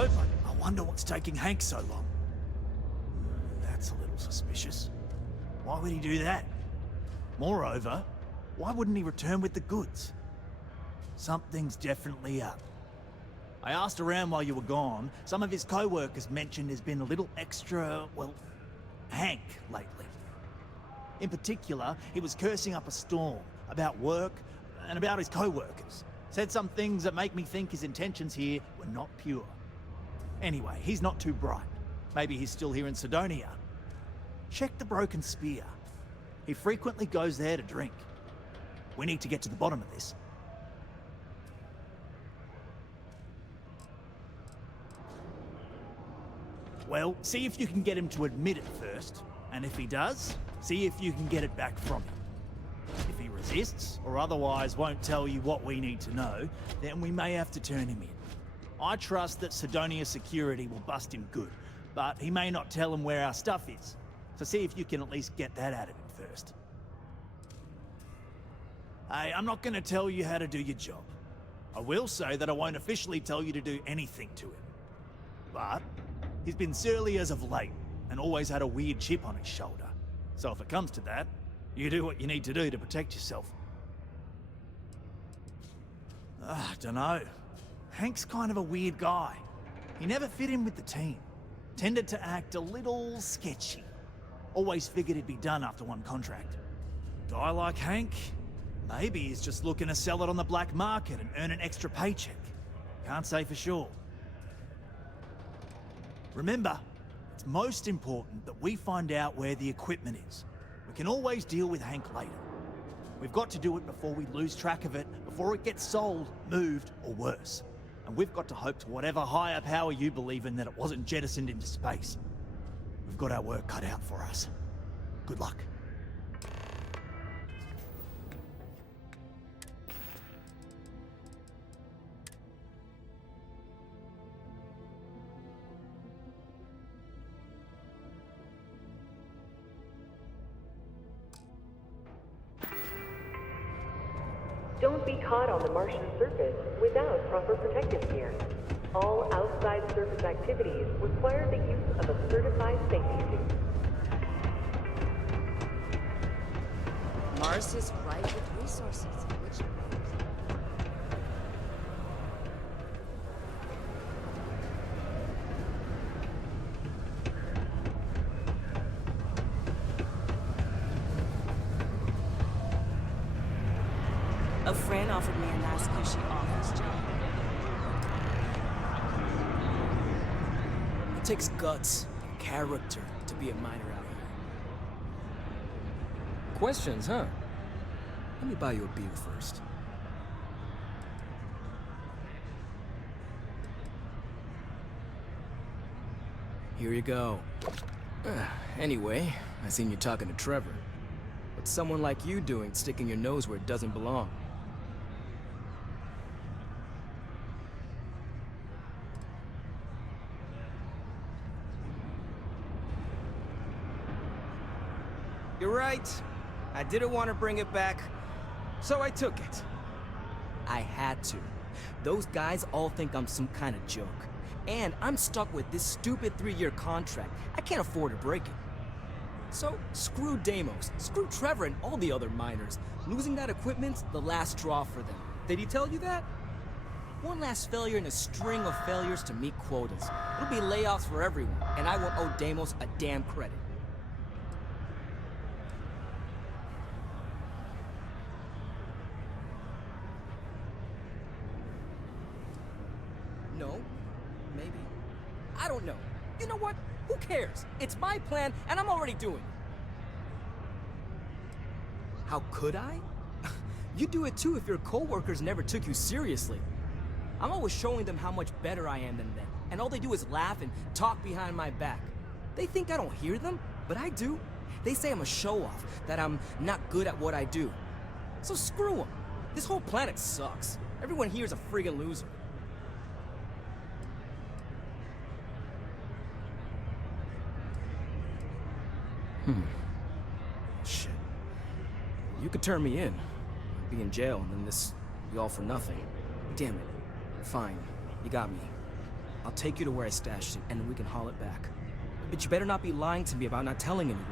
hope. I wonder what's taking Hank so long. That's a little suspicious. Why would he do that? Moreover, why wouldn't he return with the goods? Something's definitely up. I asked around while you were gone. Some of his co-workers mentioned there's been a little extra, well, Hank lately. In particular, he was cursing up a storm about work and about his co-workers. Said some things that make me think his intentions here were not pure. Anyway, he's not too bright. Maybe he's still here in Cydonia. Check the Broken Spear. He frequently goes there to drink. We need to get to the bottom of this. Well, see if you can get him to admit it first. And if he does, see if you can get it back from him. If he resists, or otherwise won't tell you what we need to know, then we may have to turn him in. I trust that Cydonia security will bust him good, but he may not tell him where our stuff is. So see if you can at least get that out of him first. Hey, I'm not going to tell you how to do your job. I will say that I won't officially tell you to do anything to him. But he's been surly as of late, and always had a weird chip on his shoulder. So if it comes to that, you do what you need to do to protect yourself. Dunno. Hank's kind of a weird guy. He never fit in with the team. Tended to act a little sketchy. Always figured he'd be done after one contract. Guy like Hank? Maybe he's just looking to sell it on the black market and earn an extra paycheck. Can't say for sure. Remember, it's most important that we find out where the equipment is. We can always deal with Hank later. We've got to do it before we lose track of it, before it gets sold, moved, or worse. And we've got to hope to whatever higher power you believe in that it wasn't jettisoned into space. We've got our work cut out for us. Good luck. Don't be caught on the Martian surface without proper protective gear. All outside surface activities require the use of a certified safety suit. Mars is ripe with resources, which a friend offered me a nice cushy office job. It takes guts and character to be a miner out here. Questions, huh? Let me buy you a beer first. Here you go. Anyway, I seen you talking to Trevor. What's someone like you doing sticking your nose where it doesn't belong? You're right. I didn't want to bring it back, so I took it. I had to. Those guys all think I'm some kind of joke. And I'm stuck with this stupid 3-year contract. I can't afford to break it. So, screw Deimos, screw Trevor and all the other miners. Losing that equipment's the last straw for them. Did he tell you that? One last failure in a string of failures to meet quotas. It'll be layoffs for everyone, and I won't owe Deimos a damn credit. No, maybe. I don't know. You know what? Who cares? It's my plan, and I'm already doing it. How could I? You'd do it too if your coworkers never took you seriously. I'm always showing them how much better I am than them, and all they do is laugh and talk behind my back. They think I don't hear them, but I do. They say I'm a show-off, that I'm not good at what I do. So screw them. This whole planet sucks. Everyone here is a friggin' loser. Shit. You could turn me in. I'd be in jail, and then this be all for nothing. Damn it. Fine. You got me. I'll take you to where I stashed it, and we can haul it back. But you better not be lying to me about not telling anyone.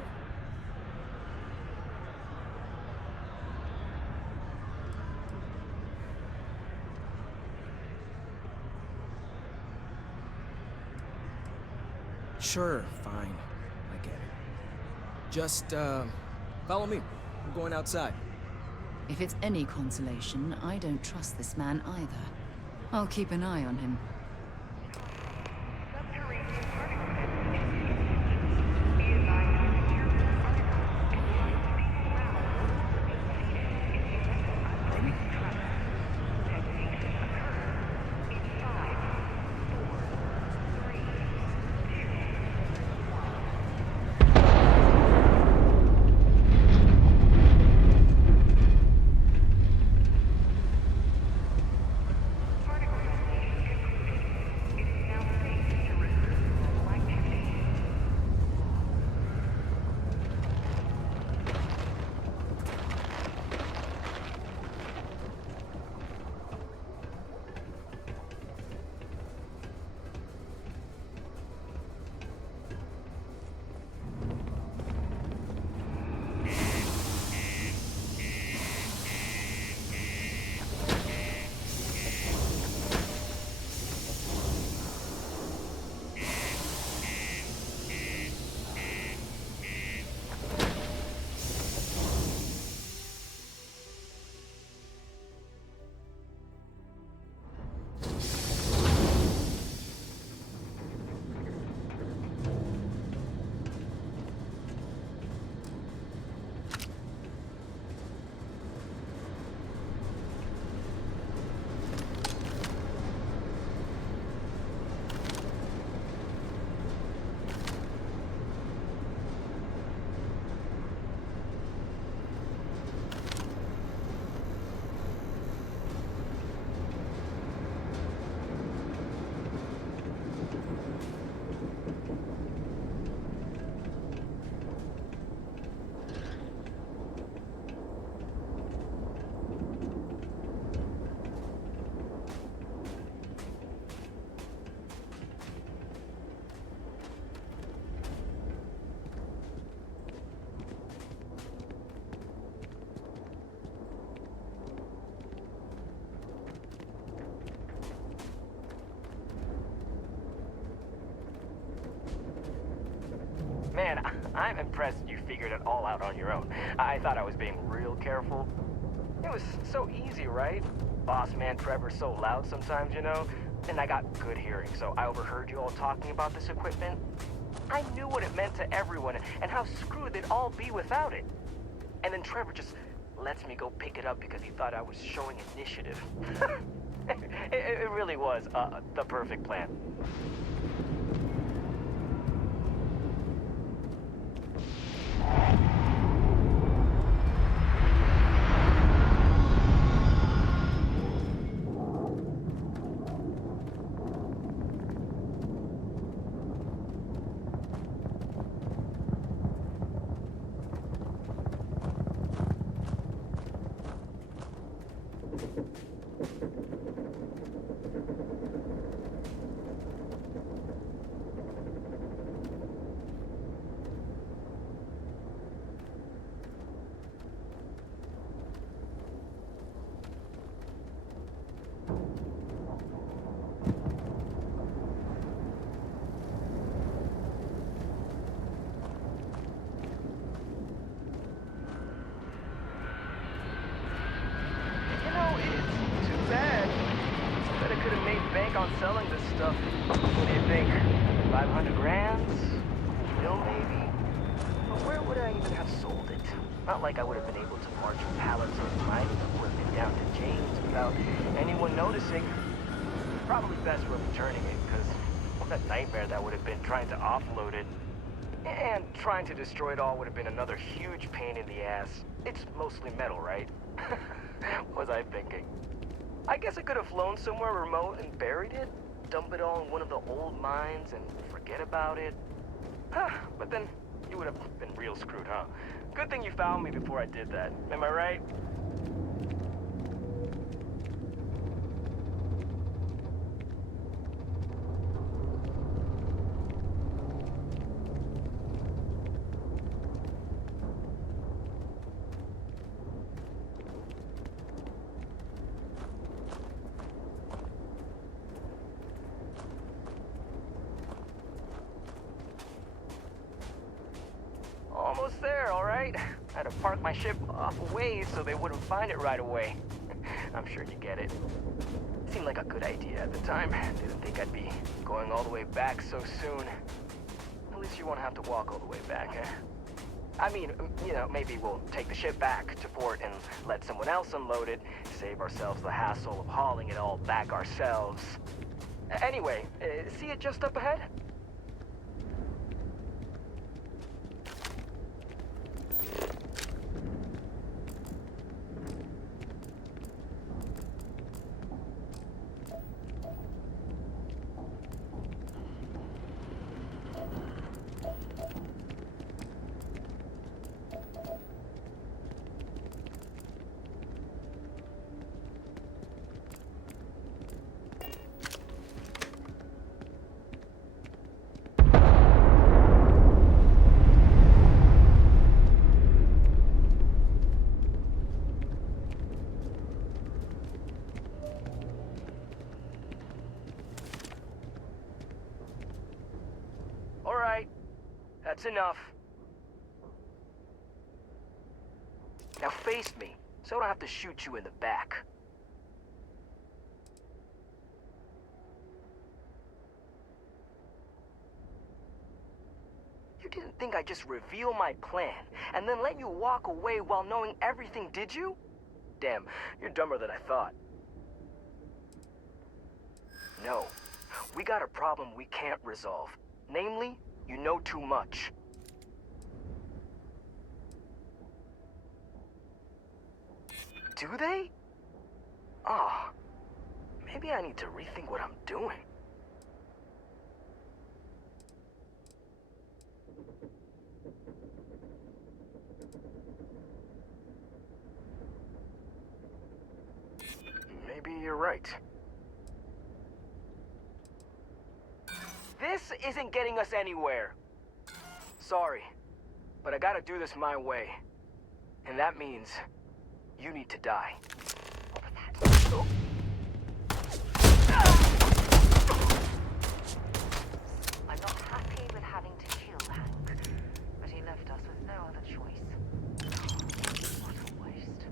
Sure, fine. I get it. Just, follow me. I'm going outside. If it's any consolation, I don't trust this man either. I'll keep an eye on him. Man, I'm impressed you figured it all out on your own. I thought I was being real careful. It was so easy, right? Boss man Trevor's so loud sometimes, you know? And I got good hearing, so I overheard you all talking about this equipment. I knew what it meant to everyone and how screwed they'd all be without it. And then Trevor just lets me go pick it up because he thought I was showing initiative. It really was the perfect plan. On selling this stuff. What do you think? 500 grand? Bill, maybe? But where would I even have sold it? Not like I would have been able to march pallets of mining equipment down to James without anyone noticing. Probably best we're returning it, because what a nightmare that would have been trying to offload it. And trying to destroy it all would have been another huge pain in the ass. It's mostly metal, right? What was I thinking? I guess I could have flown somewhere remote and buried it, dump it all in one of the old mines and forget about it. But then you would have been real screwed, huh? Good thing you found me before I did that. Am I right? right? I had to park my ship off a ways so they wouldn't find it right away. I'm sure you get it. Seemed like a good idea at the time. Didn't think I'd be going all the way back so soon. At least you won't have to walk all the way back, huh? I mean, you know, maybe we'll take the ship back to port and let someone else unload it, save ourselves the hassle of hauling it all back ourselves. Anyway, see it just up ahead? That's enough. Now face me, so I don't have to shoot you in the back. You didn't think I'd just reveal my plan, and then let you walk away while knowing everything, did you? Damn, you're dumber than I thought. No, we got a problem we can't resolve. Namely, you know too much. Do they? Ah, maybe I need to rethink what I'm doing. Maybe you're right. This isn't getting us anywhere. Sorry, but I gotta do this my way. And that means you need to die. I'm not happy with having to kill Hank, but he left us with no other choice. What a waste.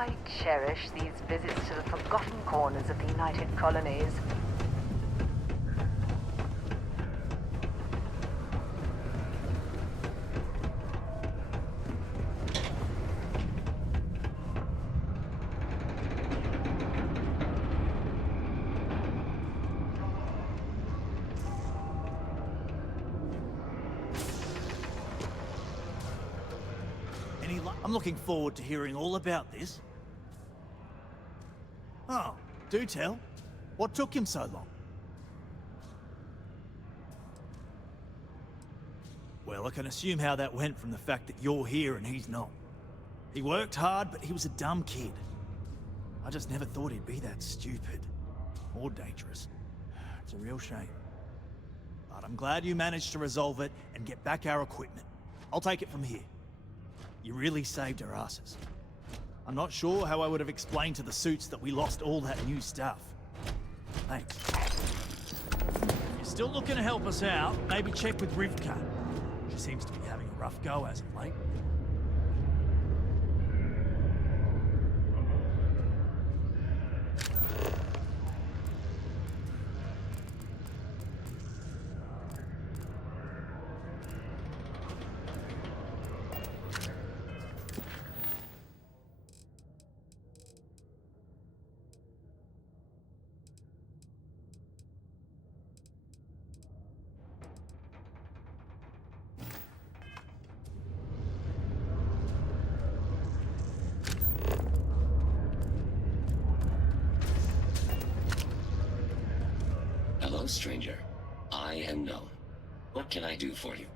I cherish these visits to the forgotten corners of the United Colonies. I'm looking forward to hearing all about this. Oh, do tell. What took him so long? Well, I can assume how that went from the fact that you're here and he's not. He worked hard, but he was a dumb kid. I just never thought he'd be that stupid. Or dangerous. It's a real shame. But I'm glad you managed to resolve it and get back our equipment. I'll take it from here. You really saved our asses. I'm not sure how I would have explained to the suits that we lost all that new stuff. Thanks. If you're still looking to help us out, maybe check with Rivka. She seems to be having a rough go as of late. Hello, stranger. I am known. What can I do for you?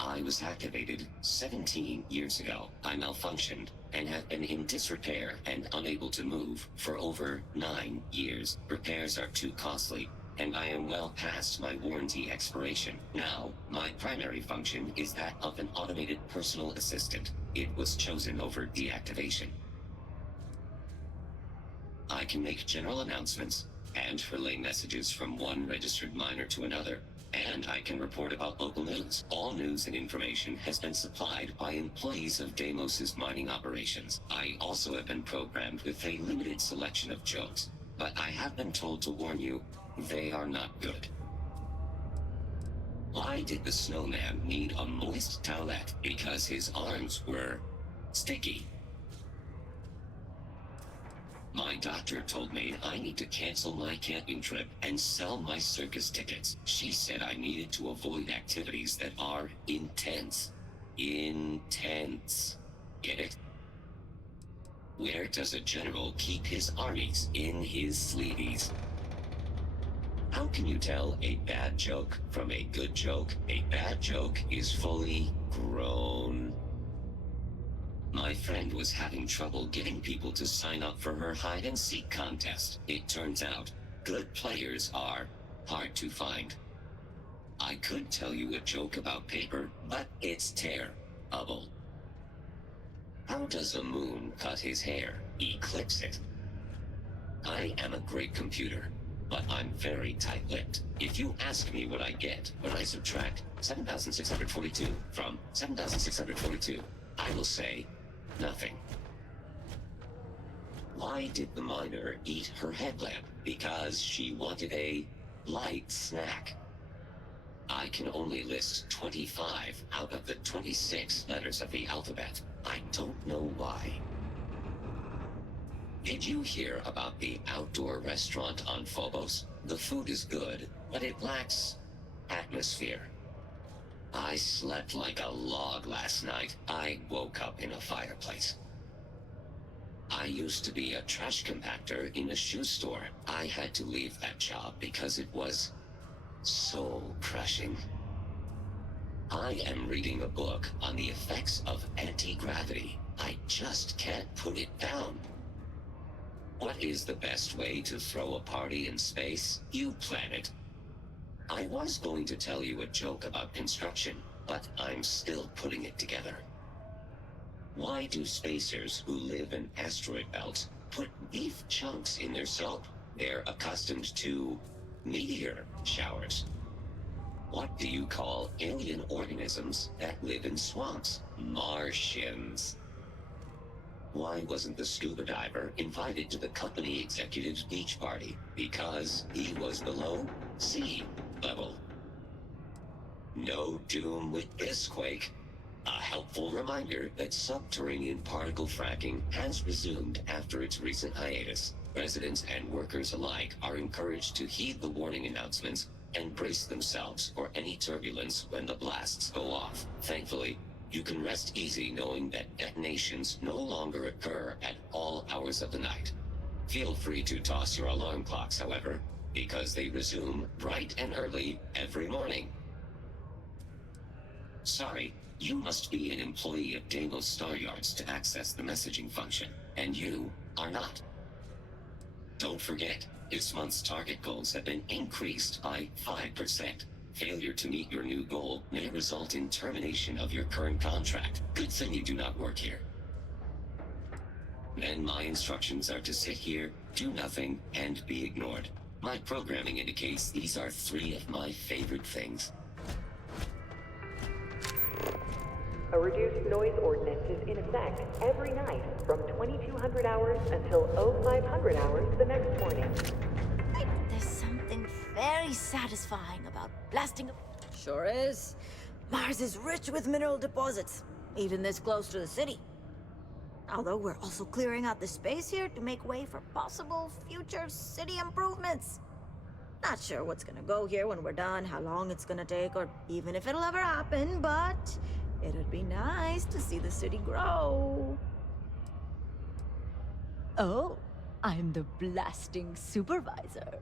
I was activated 17 years ago. I malfunctioned and have been in disrepair and unable to move for over 9 years. Repairs are too costly, and I am well past my warranty expiration. Now, my primary function is that of an automated personal assistant. It was chosen over deactivation. I can make general announcements and relay messages from one registered miner to another, and I can report about local news. All news and information has been supplied by employees of Deimos's mining operations. I also have been programmed with a limited selection of jokes, but I have been told to warn you, they are not good. Why did the snowman need a moist towelette? Because his arms were sticky. My doctor told me I need to cancel my camping trip and sell my circus tickets. She said I needed to avoid activities that are intense. Intense. Get it? Where does a general keep his armies? In his sleeveys. How can you tell a bad joke from a good joke? A bad joke is fully grown. My friend was having trouble getting people to sign up for her hide-and-seek contest. It turns out, good players are hard to find. I could tell you a joke about paper, but it's terrible. How does a moon cut his hair? Eclipse it. I am a great computer, but I'm very tight-lipped. If you ask me what I get when I subtract 7,642 from 7,642, I will say nothing. Why did the miner eat her headlamp? Because she wanted a light snack. I can only list 25 out of the 26 letters of the alphabet. I don't know why. Did you hear about the outdoor restaurant on Phobos? The food is good, but it lacks atmosphere. I slept like a log last night. I woke up in a fireplace. I used to be a trash compactor in a shoe store. I had to leave that job because it was soul crushing. I am reading a book on the effects of anti-gravity. I just can't put it down. What is the best way to throw a party in space? You plan it. I was going to tell you a joke about construction, but I'm still putting it together. Why do spacers who live in asteroid belts put beef chunks in their soap? They're accustomed to meteor showers. What do you call alien organisms that live in swamps? Martians. why wasn't the scuba diver invited to the company executive's beach party? Because he was below sea level. No doom with this quake. A helpful reminder that subterranean particle fracking has resumed after its recent hiatus. Residents and workers alike are encouraged to heed the warning announcements and brace themselves for any turbulence when the blasts go off. Thankfully, you can rest easy knowing that detonations no longer occur at all hours of the night. Feel free to toss your alarm clocks, however, because they resume bright and early every morning. Sorry, you must be an employee of Deimos Star Yards to access the messaging function, and you are not. Don't forget, this month's target goals have been increased by 5%. Failure to meet your new goal may result in termination of your current contract. Good thing you do not work here. Then my instructions are to sit here, do nothing, and be ignored. My programming indicates these are 3 of my favorite things. A reduced noise ordinance is in effect every night from 2200 hours until 0500 hours the next morning. There's something very satisfying about blasting a... Sure is. Mars is rich with mineral deposits, even this close to the city. Although we're also clearing out the space here to make way for possible future city improvements. Not sure what's gonna go here when we're done, how long it's gonna take, or even if it'll ever happen, but it'd be nice to see the city grow. Oh, I'm the blasting supervisor.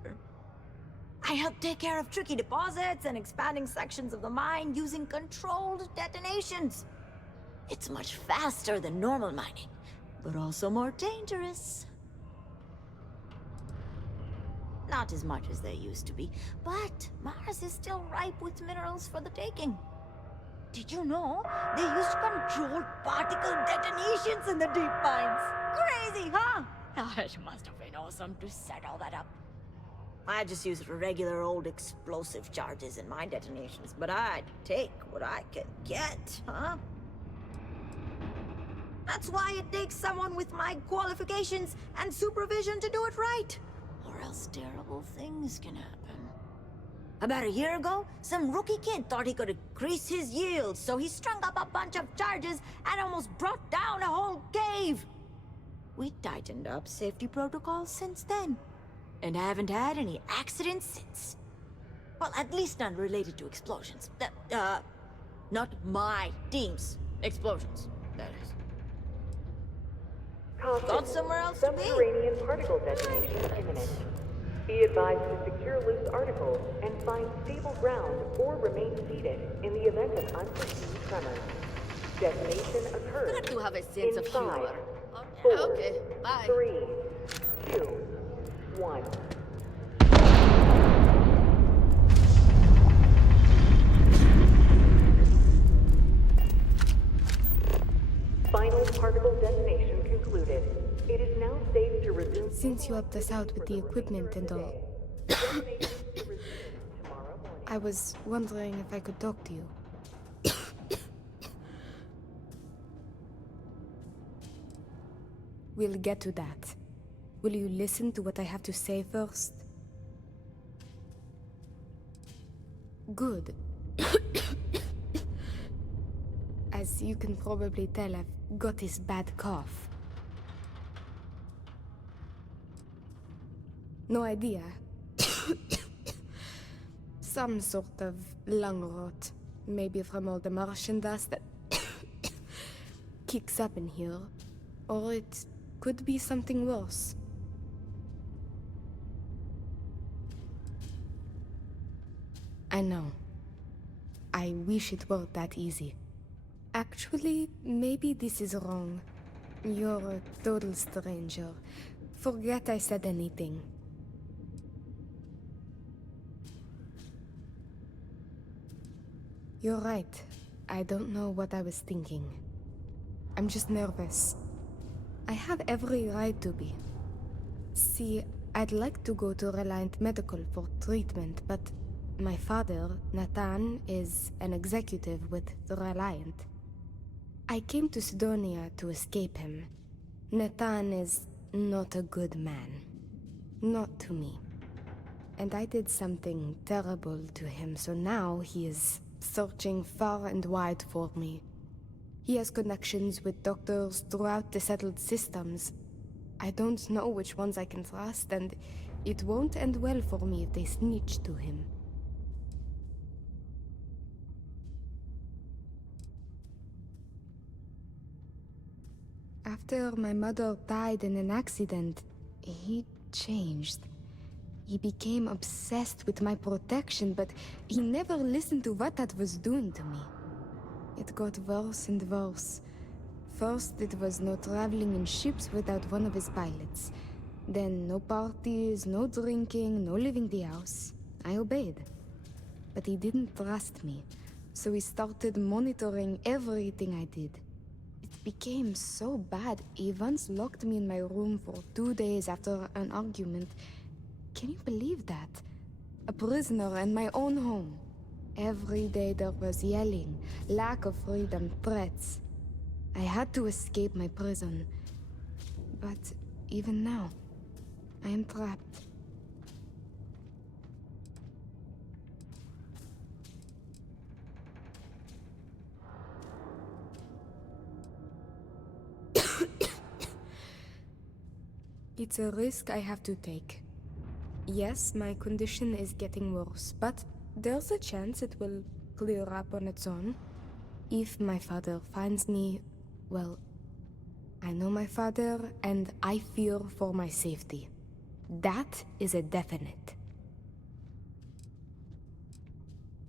I help take care of tricky deposits and expanding sections of the mine using controlled detonations. It's much faster than normal mining, but also more dangerous. Not as much as they used to be, but Mars is still ripe with minerals for the taking. Did you know they used controlled particle detonations in the deep mines? Crazy, huh? It must have been awesome to set all that up. I just use regular old explosive charges in my detonations, but I'd take what I can get, huh? That's why it takes someone with my qualifications and supervision to do it right, or else terrible things can happen. About a year ago, some rookie kid thought he could increase his yield, so he strung up a bunch of charges and almost brought down a whole cave. We tightened up safety protocols since then, and haven't had any accidents since. Well, at least none related to explosions. Not my team's explosions, that is. Got somewhere else to be? Subterranean particle detonation imminent. Be advised to secure loose articles and find stable ground or remain seated in the event of unforeseen tremors. Detonation occurs Good to have a sense in of 5, humor. 4, Okay, bye. 3, 2, 1. Final particle detonation concluded. It is now safe to resume. Since you helped us out with the equipment and all, I was wondering if I could talk to you. We'll get to that. Will you listen to what I have to say first? Good. As you can probably tell, I've got this bad cough. No idea. Some sort of lung rot. Maybe from all the Martian dust that kicks up in here. Or it could be something worse. I know. I wish it were that easy. Actually, maybe this is wrong. You're a total stranger. Forget I said anything. You're right. I don't know what I was thinking. I'm just nervous. I have every right to be. See, I'd like to go to Reliant Medical for treatment, but my father, Nathan, is an executive with the Reliant. I came to Sidonia to escape him. Nathan is not a good man. Not to me. And I did something terrible to him, so now he is searching far and wide for me. He has connections with doctors throughout the settled systems. I don't know which ones I can trust, and it won't end well for me if they snitch to him. After my mother died in an accident, he changed. He became obsessed with my protection, but he never listened to what that was doing to me. It got worse and worse. First, it was no traveling in ships without one of his pilots. Then, no parties, no drinking, no leaving the house. I obeyed. But he didn't trust me, so he started monitoring everything I did. It became so bad, he once locked me in my room for 2 days after an argument. Can you believe that? A prisoner in my own home. Every day there was yelling, lack of freedom, threats. I had to escape my prison. But even now, I am trapped. It's a risk I have to take. Yes, my condition is getting worse, but there's a chance it will clear up on its own. If my father finds me, well, I know my father and I fear for my safety. That is a definite.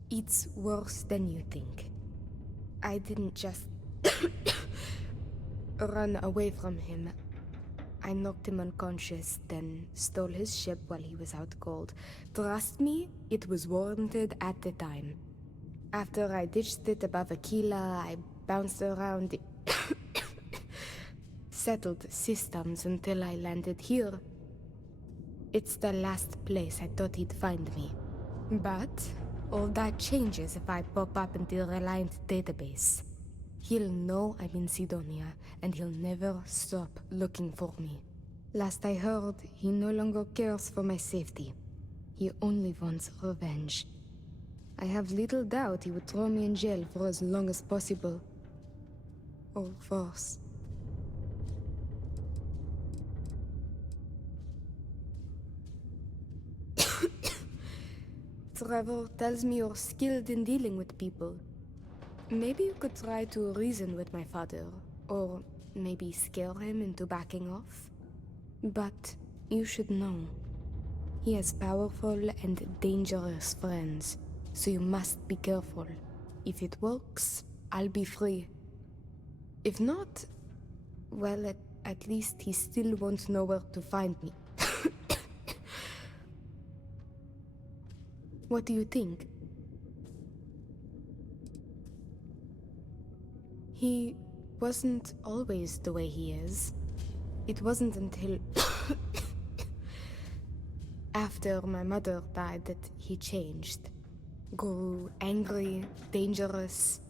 It's worse than you think. I didn't just run away from him. I knocked him unconscious, then stole his ship while he was out cold. Trust me, it was warranted at the time. After I ditched it above Aquila, I bounced around the settled systems until I landed here. It's the last place I thought he'd find me. But all that changes if I pop up in the Reliant database. He'll know I'm in Cydonia, and he'll never stop looking for me. Last I heard, he no longer cares for my safety. He only wants revenge. I have little doubt he would throw me in jail for as long as possible. Or worse. Trevor tells me you're skilled in dealing with people. Maybe you could try to reason with my father, or maybe scare him into backing off. But you should know, he has powerful and dangerous friends, so you must be careful. If it works, I'll be free. If not, well, at least he still won't know where to find me. What do you think? He wasn't always the way he is. It wasn't until after my mother died that he changed. Grew angry, dangerous.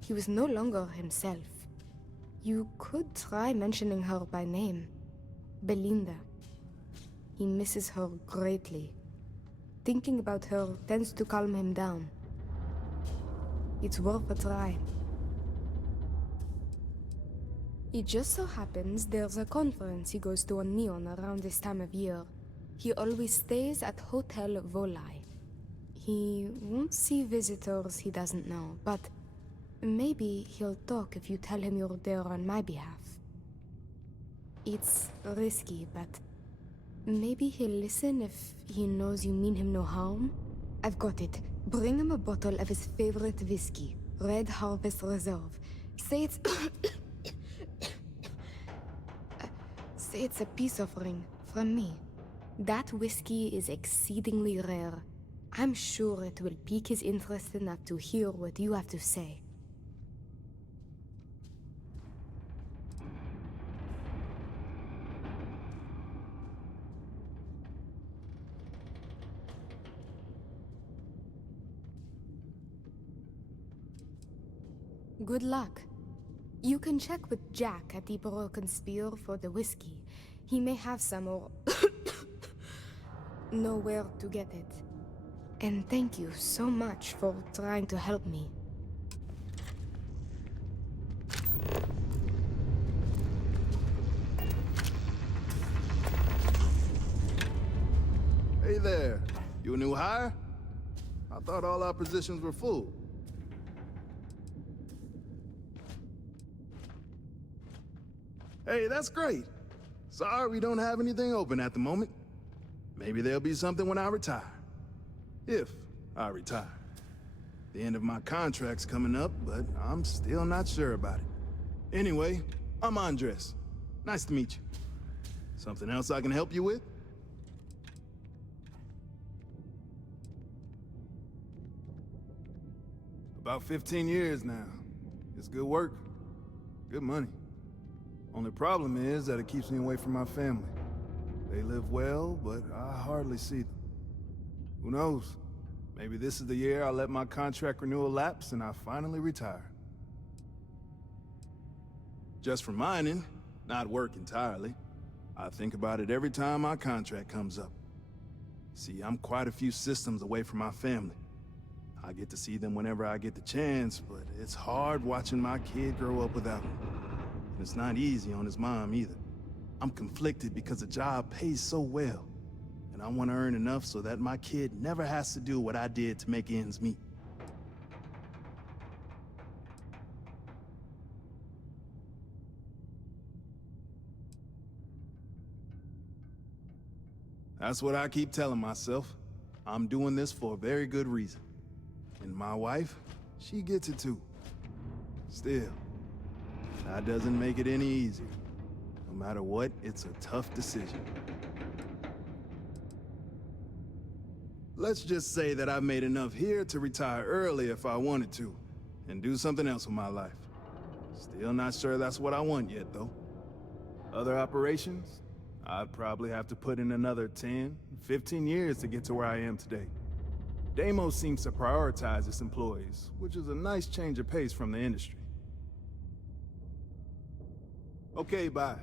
He was no longer himself. You could try mentioning her by name. Belinda. He misses her greatly. Thinking about her tends to calm him down. It's worth a try. It just so happens there's a conference he goes to on Neon around this time of year. He always stays at Hotel Volai. He won't see visitors he doesn't know, but maybe he'll talk if you tell him you're there on my behalf. It's risky, but maybe he'll listen if he knows you mean him no harm. I've got it. Bring him a bottle of his favorite whiskey, Red Harvest Reserve. Say it's... Say it's a peace offering from me. That whiskey is exceedingly rare. I'm sure it will pique his interest enough to hear what you have to say. Good luck. You can check with Jack at 𝗕𝗘𝗜𝗚𝗏𝗡𝗚 for the whiskey. He may have some or know where to get it. And thank you so much for trying to help me. Hey there, you a new hire? I thought all our positions were full. Hey, that's great. Sorry we don't have anything open at the moment. Maybe there'll be something when I retire. If I retire. The end of my contract's coming up, but I'm still not sure about it. Anyway, I'm Andres. Nice to meet you. Something else I can help you with? About 15 years now. It's good work, good money. Only problem is that it keeps me away from my family. They live well, but I hardly see them. Who knows? Maybe this is the year I let my contract renewal lapse and I finally retire. Just for mining, not work entirely. I think about it every time my contract comes up. See, I'm quite a few systems away from my family. I get to see them whenever I get the chance, but it's hard watching my kid grow up without me. And it's not easy on his mom either. I'm conflicted because the job pays so well, and I want to earn enough so that my kid never has to do what I did to make ends meet. That's what I keep telling myself. I'm doing this for a very good reason. And my wife, she gets it too. Still, that doesn't make it any easier. No matter what, it's a tough decision. Let's just say that I've made enough here to retire early if I wanted to, and do something else with my life. Still not sure that's what I want yet, though. Other operations? I'd probably have to put in another 10, 15 years to get to where I am today. Deimos seems to prioritize its employees, which is a nice change of pace from the industry. Okay, bye.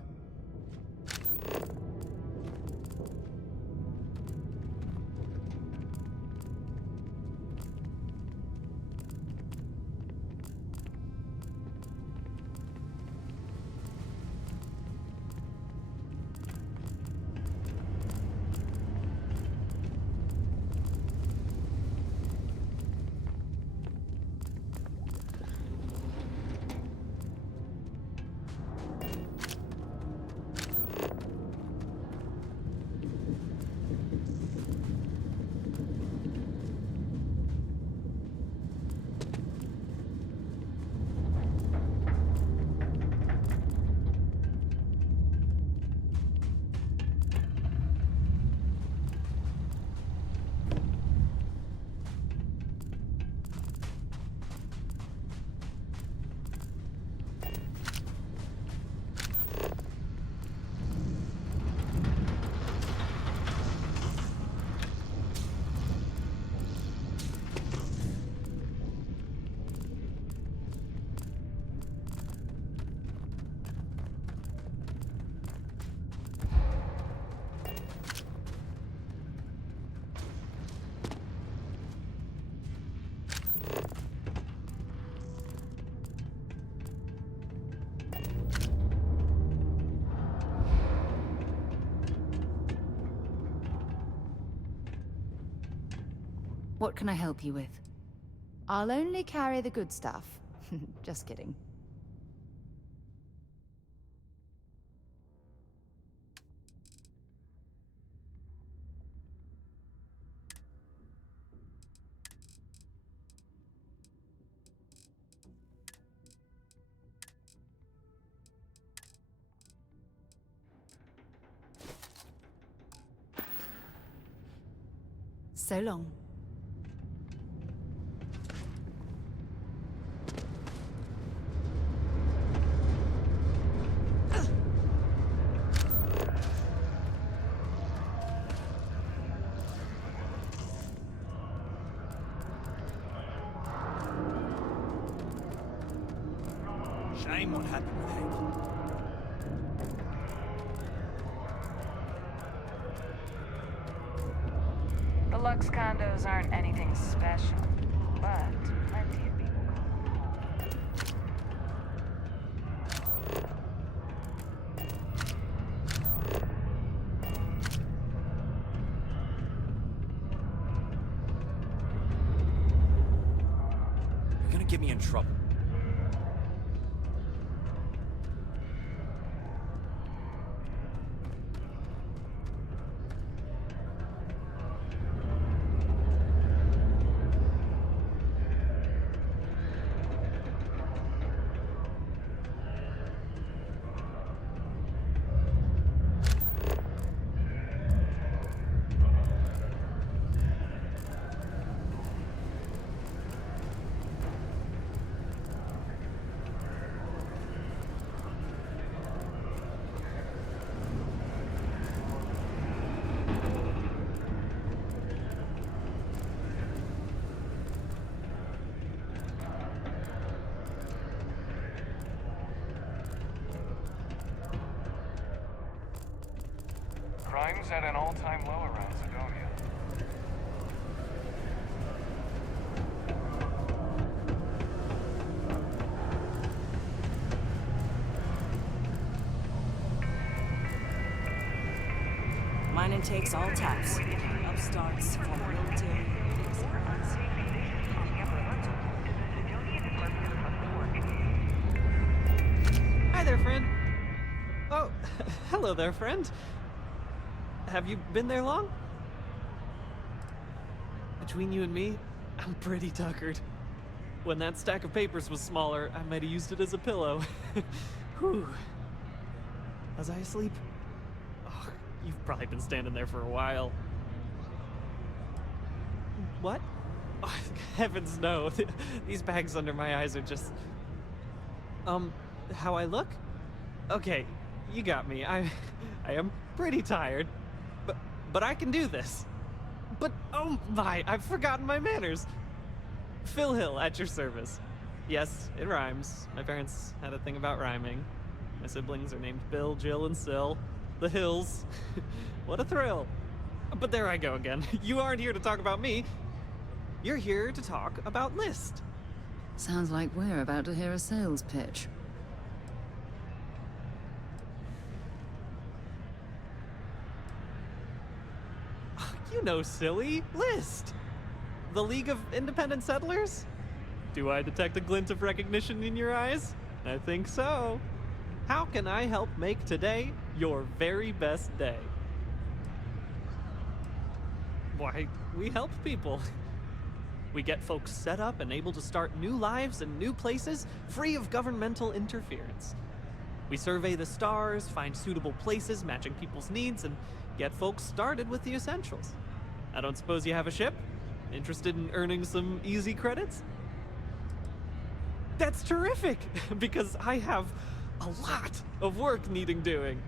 What can I help you with? I'll only carry the good stuff. Just kidding. So long. Shame what happened with Hank. The Lux condos aren't anything special, but plenty of people call them home. You're gonna get me in trouble. Crime's at an all-time low around Sidonia. Mining takes all types. Upstarts, former military, Hi there, friend. Oh, hello there, friend. Have you been there long? Between you and me, I'm pretty tuckered. When that stack of papers was smaller, I might have used it as a pillow. Whew. Was I asleep? Oh, you've probably been standing there for a while. What? Oh, heavens no. These bags under my eyes are just... how I look? Okay, you got me. I am pretty tired. But I can do this. But, oh my, I've forgotten my manners. Phil Hill, at your service. Yes, it rhymes. My parents had a thing about rhyming. My siblings are named Bill, Jill, and Sil. The Hills. What a thrill. But there I go again. You aren't here to talk about me. You're here to talk about List. Sounds like we're about to hear a sales pitch. You know, silly. List. The League of Independent Settlers? Do I detect a glint of recognition in your eyes? I think so. How can I help make today your very best day? Why, we help people. We get folks set up and able to start new lives in new places, free of governmental interference. We survey the stars, find suitable places matching people's needs, and get folks started with the essentials. I don't suppose you have a ship? Interested in earning some easy credits? That's terrific, because I have a lot of work needing doing.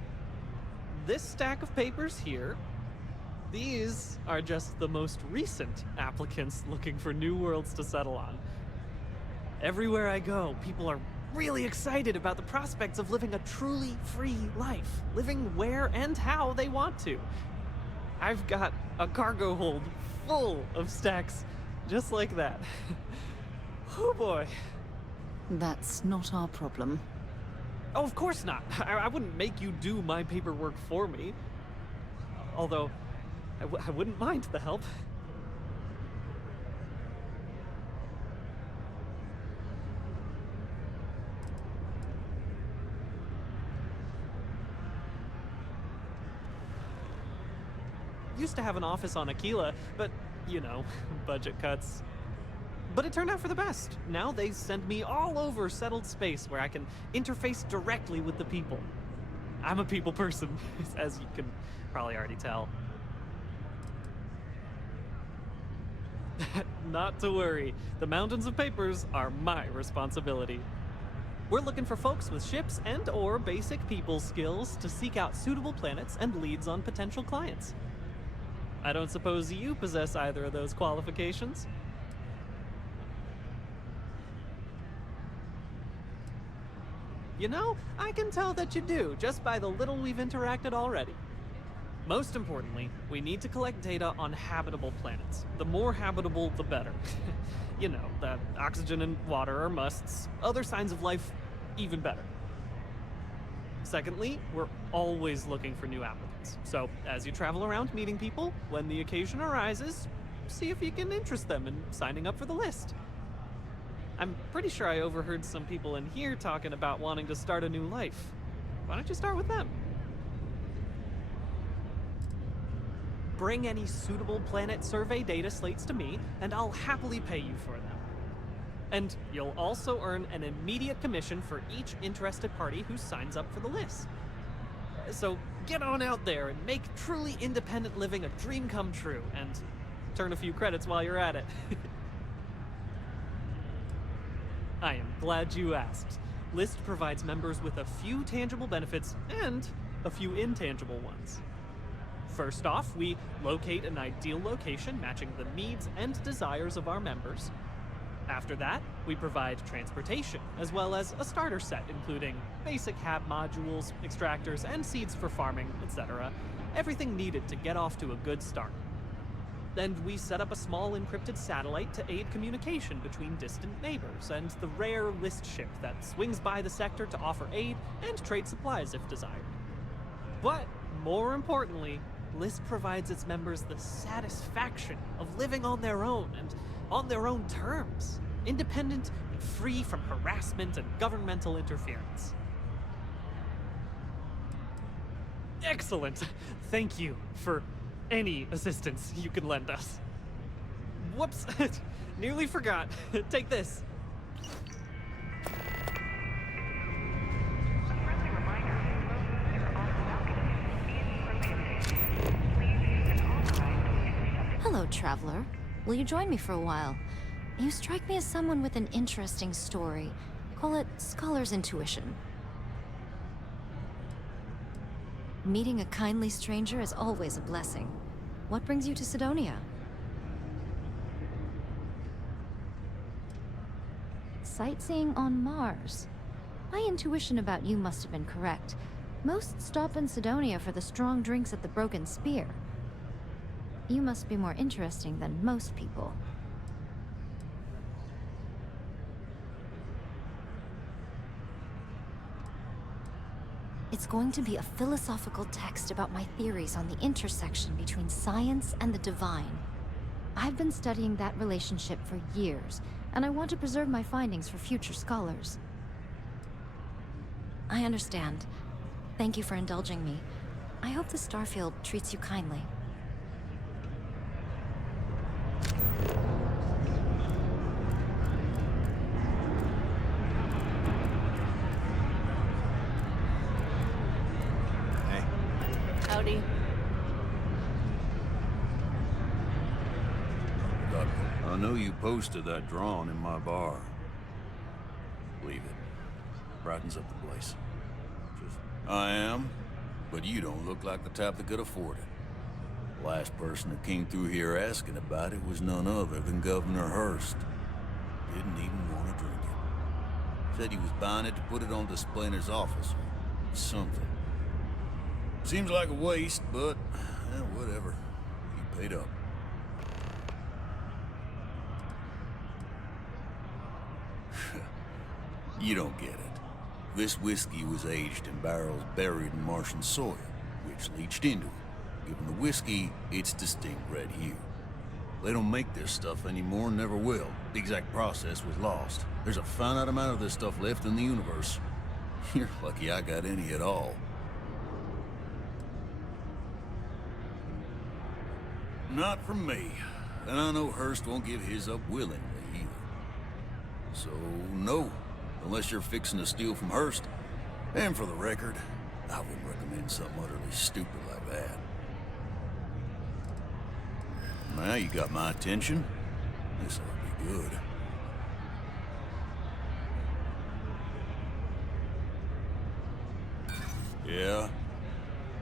This stack of papers here, these are just the most recent applicants looking for new worlds to settle on. Everywhere I go, people are really excited about the prospects of living a truly free life, living where and how they want to. I've got a cargo hold full of stacks just like that. Oh boy. That's not our problem. Oh, of course not. I wouldn't make you do my paperwork for me. Although, I wouldn't mind the help. Used to have an office on Aquila, but, you know, budget cuts. But it turned out for the best. Now they send me all over settled space where I can interface directly with the people. I'm a people person, as you can probably already tell. Not to worry. The mountains of papers are my responsibility. We're looking for folks with ships and/or basic people skills to seek out suitable planets and leads on potential clients. I don't suppose you possess either of those qualifications? You know, I can tell that you do, just by the little we've interacted already. Most importantly, we need to collect data on habitable planets. The more habitable, the better. You know, that oxygen and water are musts. Other signs of life, even better. Secondly, we're always looking for new applicants. So, as you travel around meeting people, when the occasion arises, see if you can interest them in signing up for the list. I'm pretty sure I overheard some people in here talking about wanting to start a new life. Why don't you start with them? Bring any suitable planet survey data slates to me, and I'll happily pay you for them. And you'll also earn an immediate commission for each interested party who signs up for the list. So get on out there and make truly independent living a dream come true, and turn a few credits while you're at it. I am glad you asked. List provides members with a few tangible benefits and a few intangible ones. First off, we locate an ideal location matching the needs and desires of our members. After that, we provide transportation, as well as a starter set including basic hab modules, extractors, and seeds for farming, etc. Everything needed to get off to a good start. Then we set up a small encrypted satellite to aid communication between distant neighbors, and the rare list ship that swings by the sector to offer aid and trade supplies if desired. But, more importantly, List provides its members the satisfaction of living on their own and on their own terms, independent and free from harassment and governmental interference. Excellent! Thank you for any assistance you can lend us. Whoops! Nearly forgot. Take this. Hello, traveler. Will you join me for a while? You strike me as someone with an interesting story. Call it scholar's intuition. Meeting a kindly stranger is always a blessing. What brings you to Cydonia? Sightseeing on Mars. My intuition about you must have been correct. Most stop in Cydonia for the strong drinks at the Broken Spear. You must be more interesting than most people. It's going to be a philosophical text about my theories on the intersection between science and the divine. I've been studying that relationship for years, and I want to preserve my findings for future scholars. I understand. Thank you for indulging me. I hope the Starfield treats you kindly. Howdy. I know you posted that drawing in my bar. Leave it. Brightens up the place. I am, but you don't look like the type that could afford it. Last person that came through here asking about it was none other than Governor Hurst. Didn't even want to drink it. Said he was buying it to put it on display in his office or something. Seems like a waste, but whatever. You paid up. You don't get it. This whiskey was aged in barrels buried in Martian soil, which leached into it, giving the whiskey its distinct red hue. They don't make this stuff anymore and never will. The exact process was lost. There's a finite amount of this stuff left in the universe. You're lucky I got any at all. Not from me. And I know Hurst won't give his up willingly either. So, no. Unless you're fixing to steal from Hurst. And for the record, I wouldn't recommend something utterly stupid like that. Now you got my attention. This ought to be good. Yeah?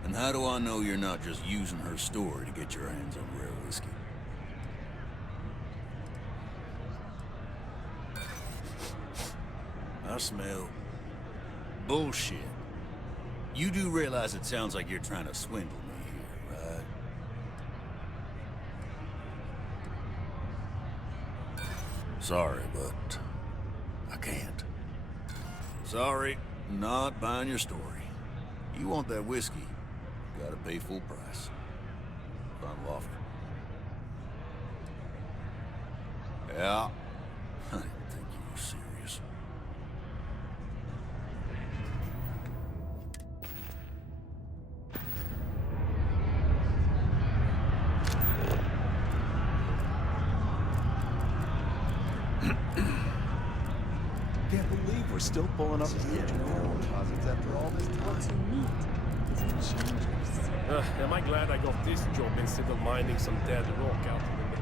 And how do I know you're not just using her story to get your hands on rare whiskey? I smell Bullshit. You do realize it sounds like you're trying to swindle me here, right? Sorry, but I can't. Sorry, not buying your story. You want that whiskey, gotta pay full price. Final offer. Yeah, I didn't think you were serious. Can't believe we're still pulling up the mineral deposits after all this time. Am I glad I got this job instead of mining some dead rock out in the middle?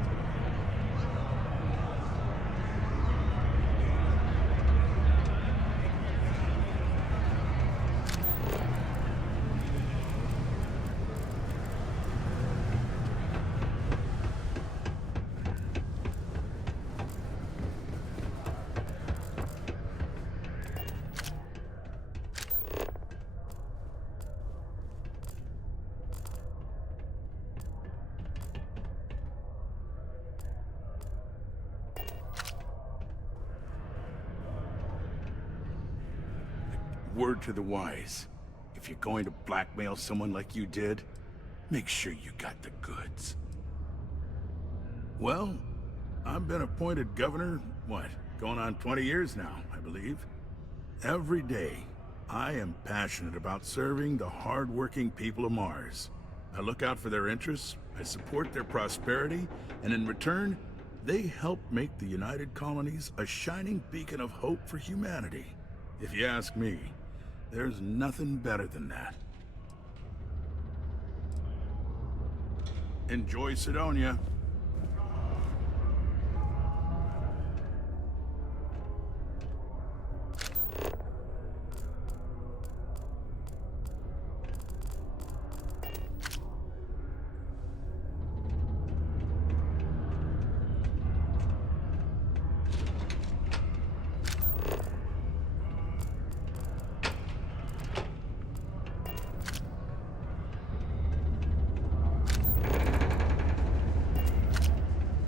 Word to the wise. If you're going to blackmail someone like you did, make sure you got the goods. Well, I've been appointed governor, going on 20 years now, I believe. Every day, I am passionate about serving the hard-working people of Mars. I look out for their interests, I support their prosperity, and in return, they help make the United Colonies a shining beacon of hope for humanity. If you ask me, there's nothing better than that. Enjoy Cydonia.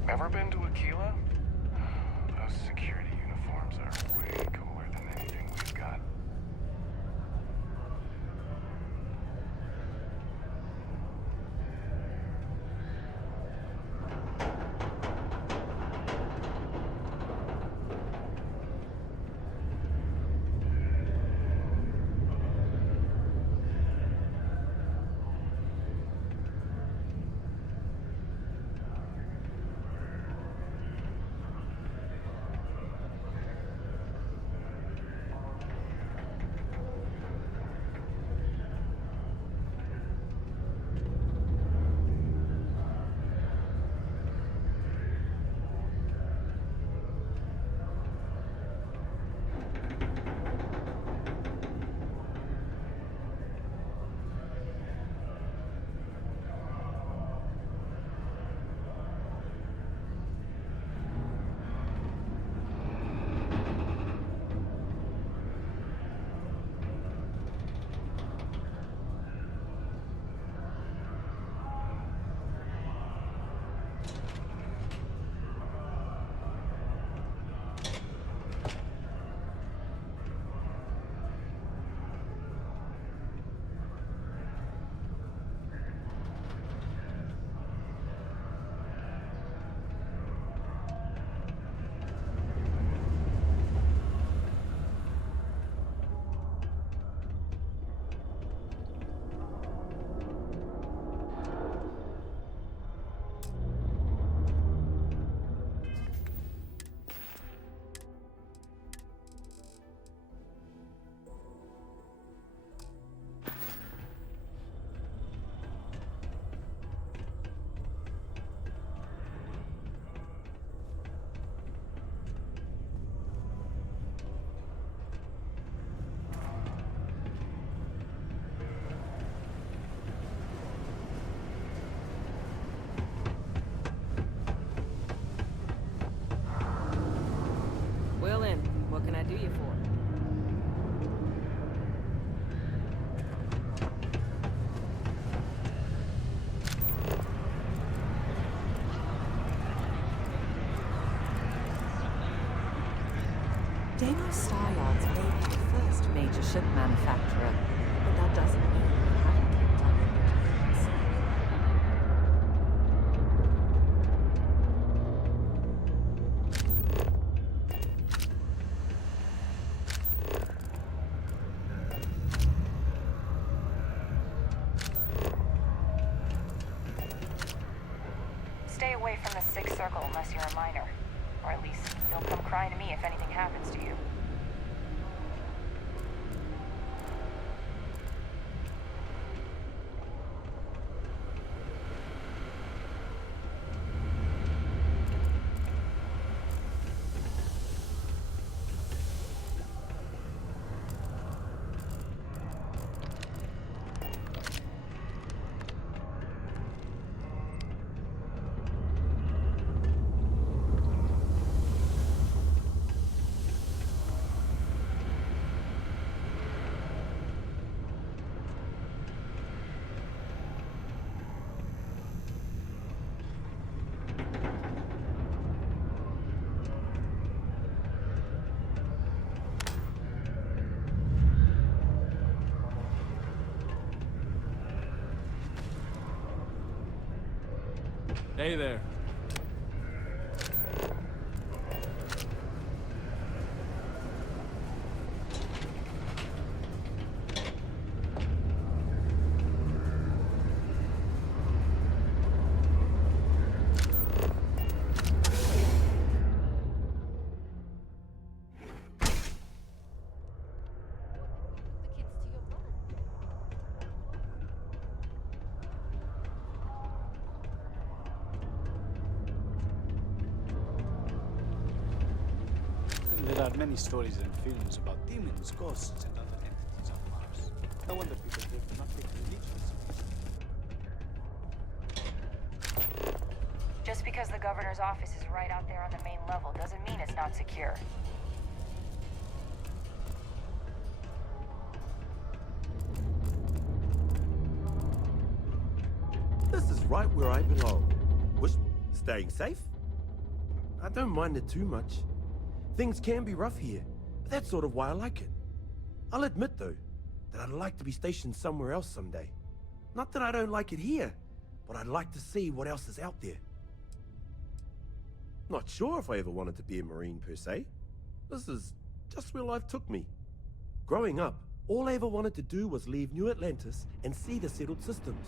Ever been to Aquila? Those security uniforms are way cooler than anything we've got. Well, then, what can I do you for? Deimos Star Yards may be the first major ship manufacturer, but that doesn't mean we haven't kept up with the times. Stay away from the Sixth Circle unless you're a minor. Or at least, they'll come crying to me if anything happens to you. Hey there. There are many stories and films about demons, ghosts, and other entities on Mars. No wonder people there do not take religion. Just because the governor's office is right out there on the main level doesn't mean it's not secure. This is right where I belong. Staying safe? I don't mind it too much. Things can be rough here, but that's sort of why I like it. I'll admit, though, that I'd like to be stationed somewhere else someday. Not that I don't like it here, but I'd like to see what else is out there. Not sure if I ever wanted to be a Marine per se. This is just where life took me. Growing up, all I ever wanted to do was leave New Atlantis and see the settled systems.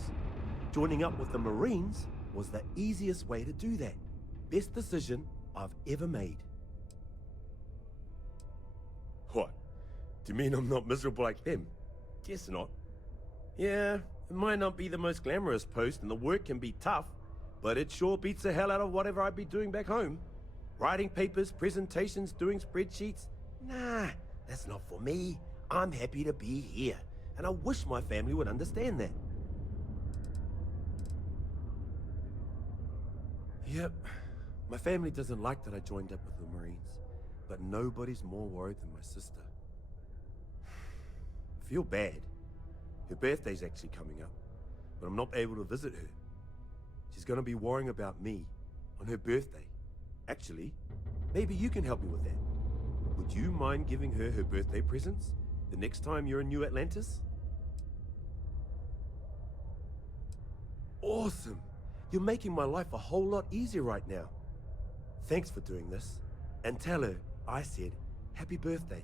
Joining up with the Marines was the easiest way to do that. Best decision I've ever made. What? Do you mean I'm not miserable like them? Guess not. Yeah, it might not be the most glamorous post and the work can be tough, but it sure beats the hell out of whatever I'd be doing back home. Writing papers, presentations, doing spreadsheets. Nah, that's not for me. I'm happy to be here, and I wish my family would understand that. Yep, my family doesn't like that I joined up with the Marines. But nobody's more worried than my sister. I feel bad. Her birthday's actually coming up, but I'm not able to visit her. She's gonna be worrying about me on her birthday. Actually, maybe you can help me with that. Would you mind giving her her birthday presents the next time you're in New Atlantis? Awesome! You're making my life a whole lot easier right now. Thanks for doing this, and tell her I said, happy birthday.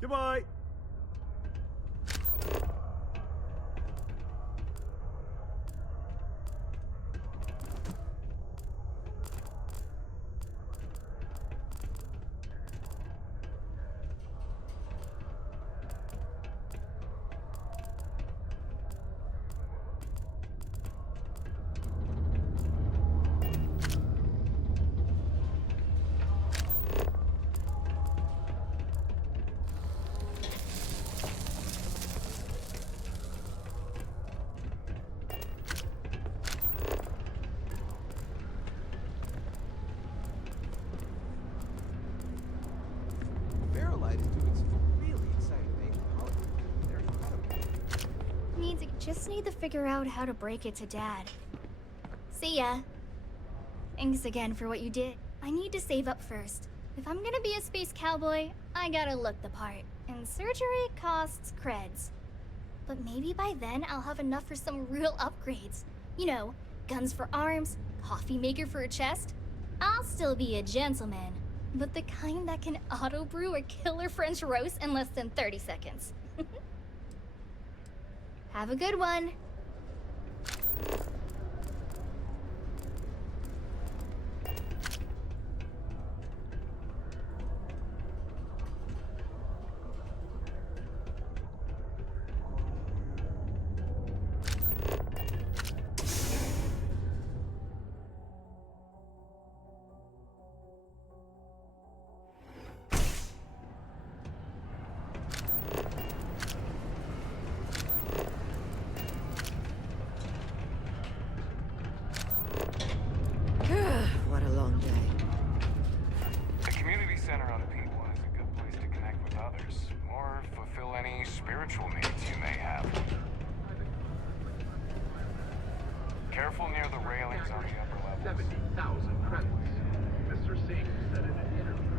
Goodbye. Just need to figure out how to break it to Dad. See ya. Thanks again for what you did. I need to save up first. If I'm gonna be a space cowboy, I gotta look the part. And surgery costs creds. But maybe by then I'll have enough for some real upgrades. You know, guns for arms, coffee maker for a chest. I'll still be a gentleman, but the kind that can auto-brew a killer French roast in less than 30 seconds. Have a good one. What a long day. The community center on P1 is a good place to connect with others, or fulfill any spiritual needs you may have. Careful near the railings on the upper levels. 70,000 credits. Mr. Singh said in an interview.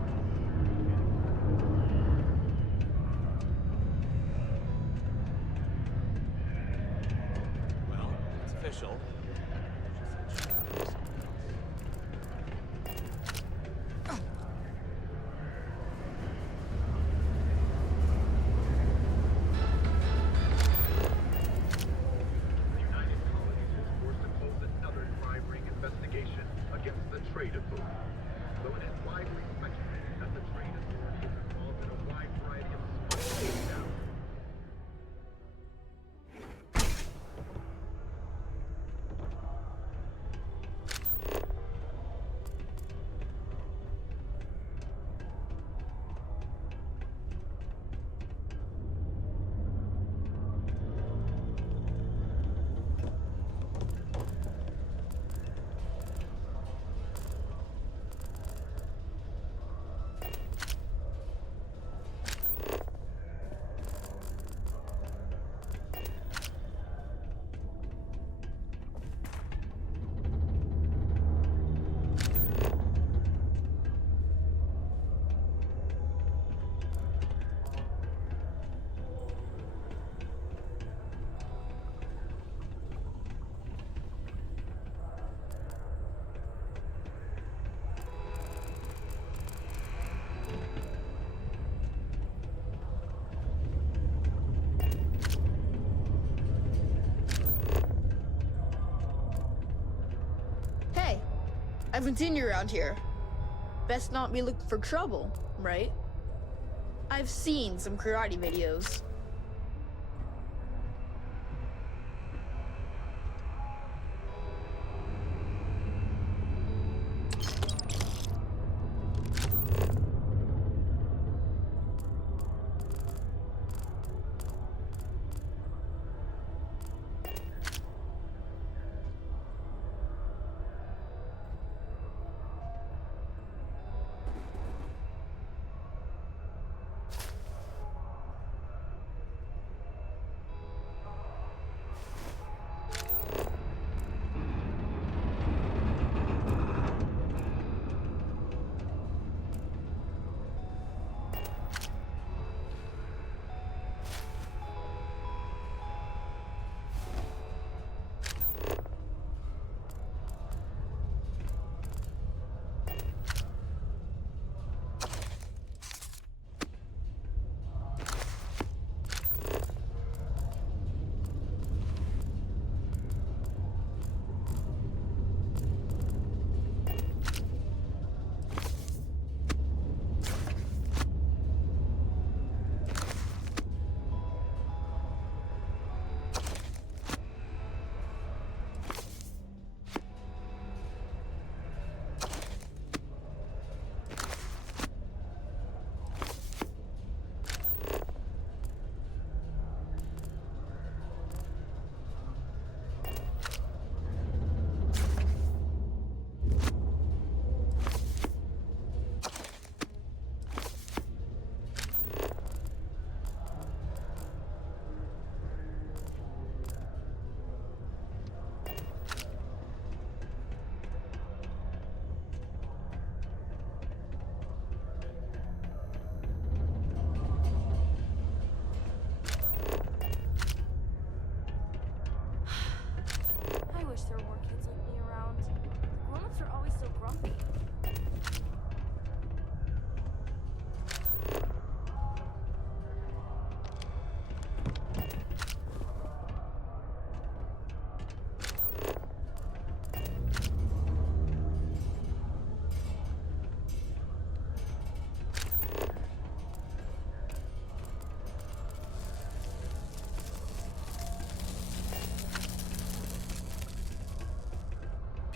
Well, it's official. Investigation against the trade authority. Though it is widely speculated that the trade authority is involved in a wide variety of smuggling now. Hey, I haven't seen you around here. Best not be looking for trouble, right? I've seen some karate videos.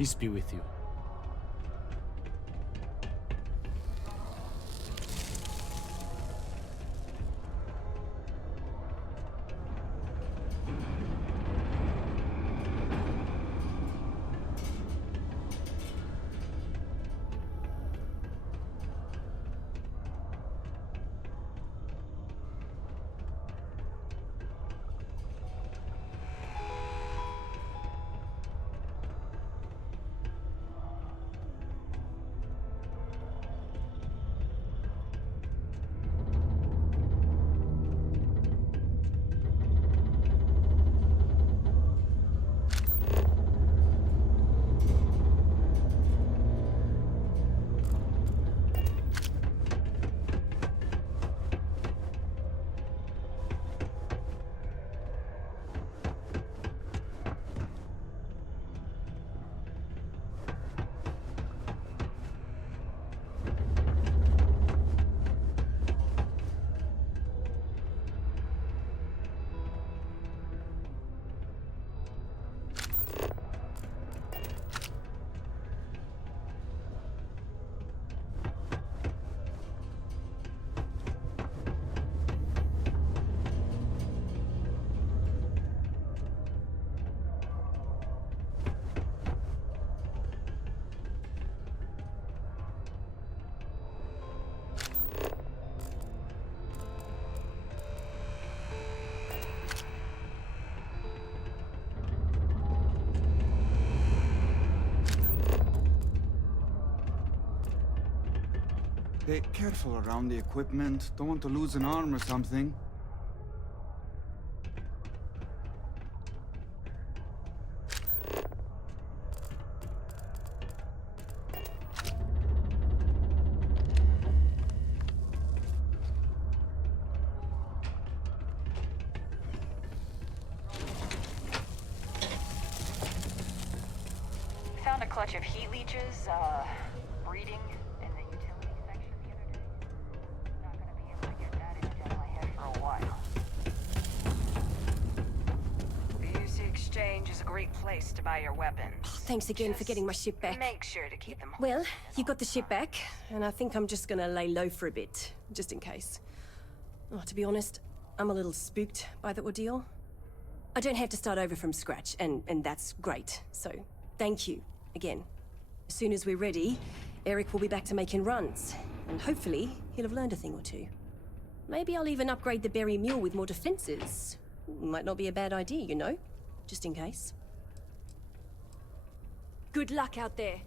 Peace be with you. Be careful around the equipment. Don't want to lose an arm or something. Found a clutch of heat leeches, breeding in the utility section the other day. Not gonna be able to get that image out of my head for a while. The UC Exchange is a great place to buy your weapons. Thanks again for getting my ship back. Make sure to keep them. Well, you got the ship back, and I think I'm just gonna lay low for a bit, just in case. Oh, to be honest, I'm a little spooked by the ordeal. I don't have to start over from scratch, and that's great. So, thank you, again. As soon as we're ready, Eric will be back to making runs, and hopefully, he'll have learned a thing or two. Maybe I'll even upgrade the berry mule with more defenses. Might not be a bad idea, you know? Just in case. Good luck out there.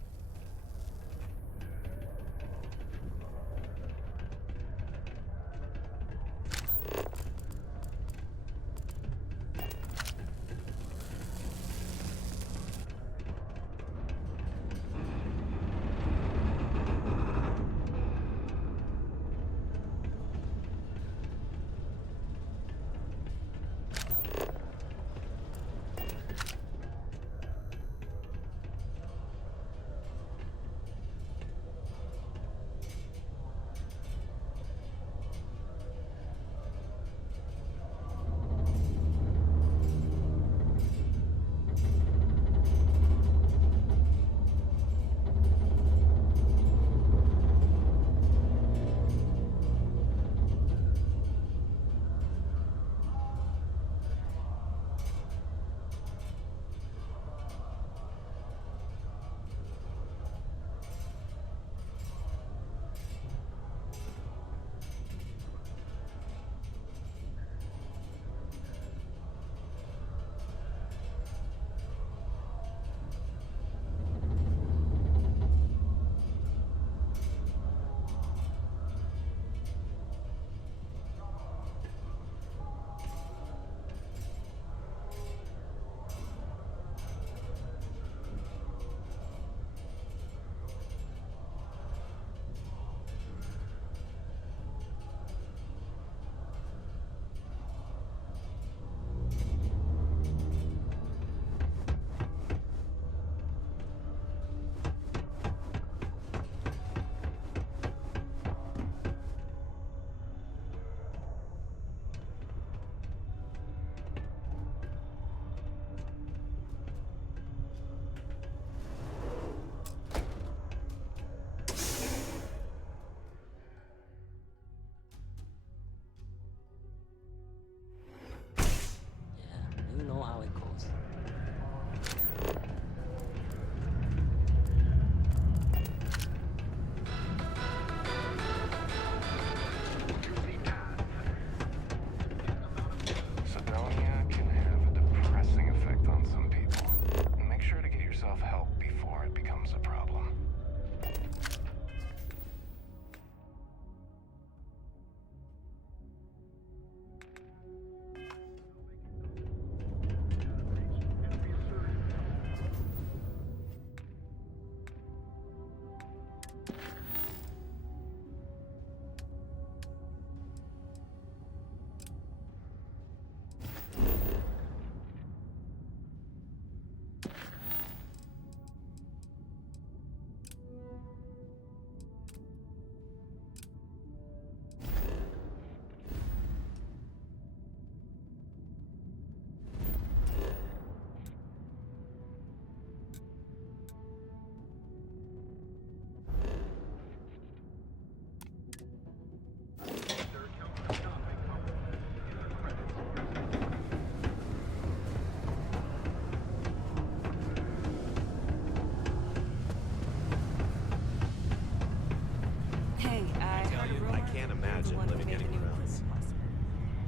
can't imagine living anywhere else.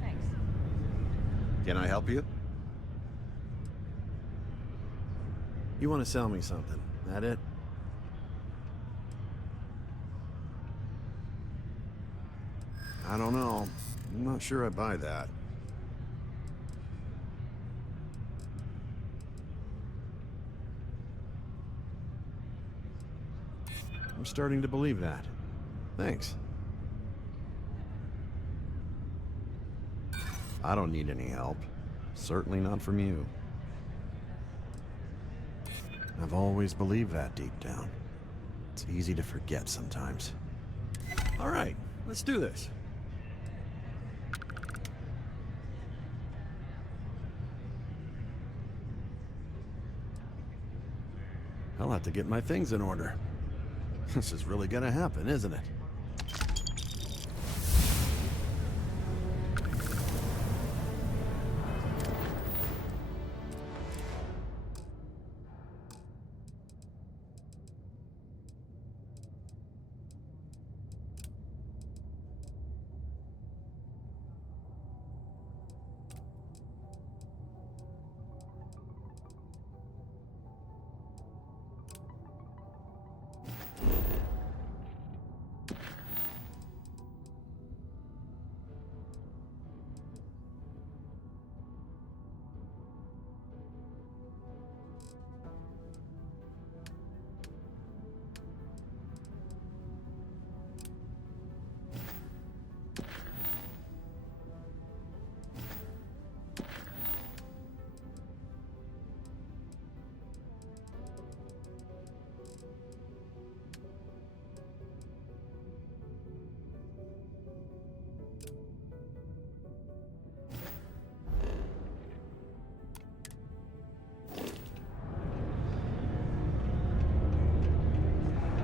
Thanks. Can I help you? You want to sell me something, that it? I don't know. I'm not sure I buy that. I'm starting to believe that. Thanks. I don't need any help. Certainly not from you. I've always believed that deep down. It's easy to forget sometimes. All right, let's do this. I'll have to get my things in order. This is really gonna happen, isn't it?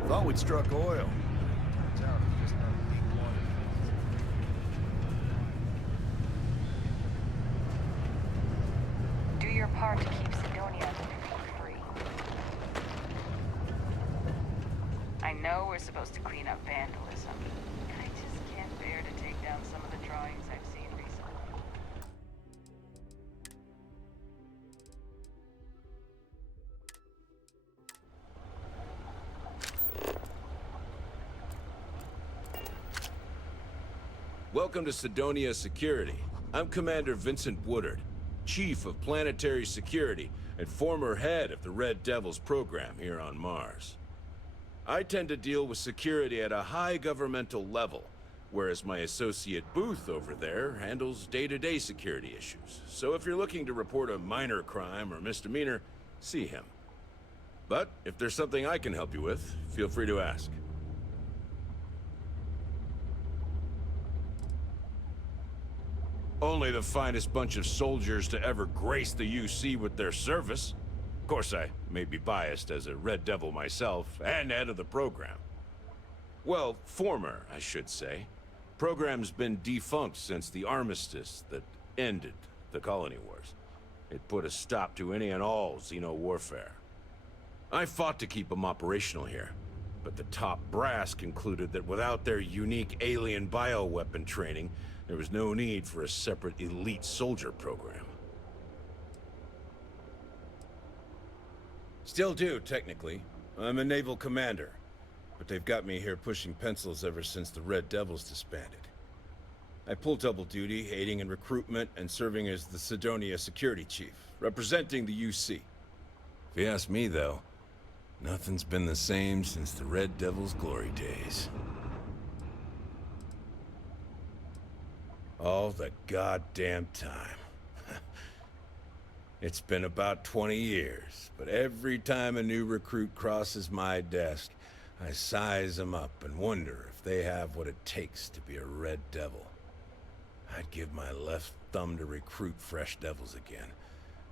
Thought we'd struck oil. Turns out it's just no deep water. Do your part to keep Sidonia free. I know we're supposed to clean up vandalism. I just can't bear to take down some of the drawings I've seen recently. Welcome to Sidonia Security. I'm Commander Vincent Woodard, Chief of Planetary Security and former head of the Red Devils program here on Mars. I tend to deal with security at a high governmental level, whereas my associate Booth over there handles day-to-day security issues. So if you're looking to report a minor crime or misdemeanor, see him. But if there's something I can help you with, feel free to ask. Only the finest bunch of soldiers to ever grace the UC with their service. Of course, I may be biased as a Red Devil myself, and head of the program. Well, former, I should say. Program's been defunct since the armistice that ended the colony wars. It put a stop to any and all xeno-warfare. I fought to keep them operational here, but the top brass concluded that without their unique alien bioweapon training, there was no need for a separate elite soldier program. Still do, technically. I'm a naval commander. But they've got me here pushing pencils ever since the Red Devils disbanded. I pull double duty, aiding in recruitment and serving as the Sidonia Security Chief, representing the UC. If you ask me, though, nothing's been the same since the Red Devils' glory days. All the goddamn time. It's been about 20 years, but every time a new recruit crosses my desk, I size them up and wonder if they have what it takes to be a Red Devil. I'd give my left thumb to recruit fresh devils again,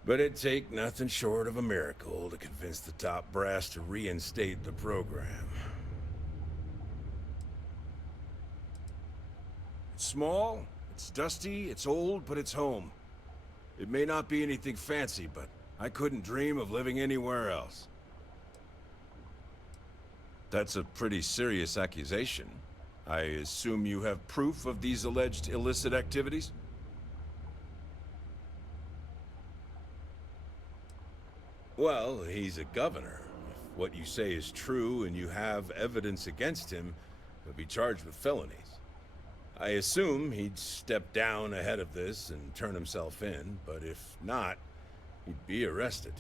but it'd take nothing short of a miracle to convince the top brass to reinstate the program. It's small, it's dusty, it's old, but it's home. It may not be anything fancy, but I couldn't dream of living anywhere else. That's a pretty serious accusation. I assume you have proof of these alleged illicit activities? Well, he's a governor. If what you say is true and you have evidence against him, he'll be charged with felonies. I assume he'd step down ahead of this and turn himself in, but if not, he'd be arrested.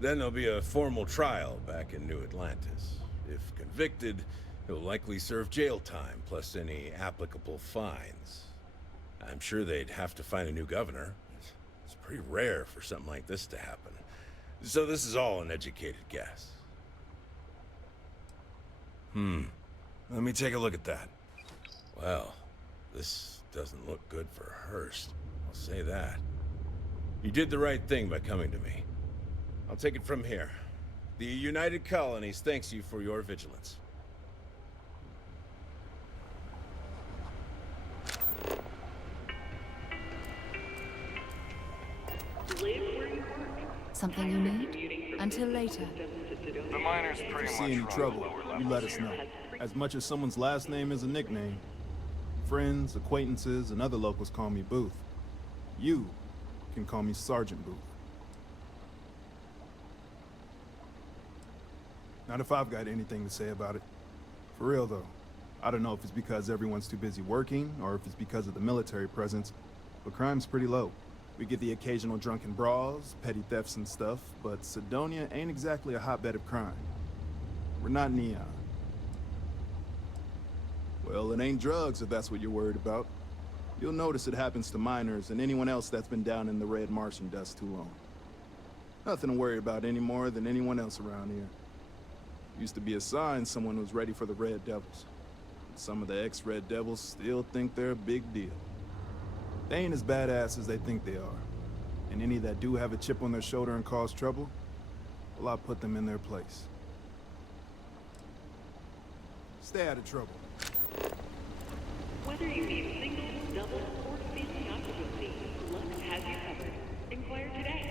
Then there'll be a formal trial back in New Atlantis. If convicted, he'll likely serve jail time, plus any applicable fines. I'm sure they'd have to find a new governor. It's pretty rare for something like this to happen. So this is all an educated guess. Let me take a look at that. Well, this doesn't look good for Hurst. I'll say that. You did the right thing by coming to me. I'll take it from here. The United Colonies thanks you for your vigilance. Something you need? Until later. The miner's If pretty you much see any run trouble, the lower you levels let us here. know. As much as someone's last name is a nickname, friends, acquaintances, and other locals call me Booth. You can call me Sergeant Booth. Not if I've got anything to say about it. For real, though. I don't know if it's because everyone's too busy working, or if it's because of the military presence, but crime's pretty low. We get the occasional drunken brawls, petty thefts and stuff, but Cydonia ain't exactly a hotbed of crime. We're not Neon. Well, it ain't drugs if that's what you're worried about. You'll notice it happens to miners and anyone else that's been down in the red Martian dust too long. Nothing to worry about any more than anyone else around here. Used to be a sign someone was ready for the Red Devils. Some of the ex-Red Devils still think they're a big deal. They ain't as badass as they think they are. And any that do have a chip on their shoulder and cause trouble, well, I'll put them in their place. Stay out of trouble. Whether you need single, double, or family occupancy, Lux has you covered. Inquire today.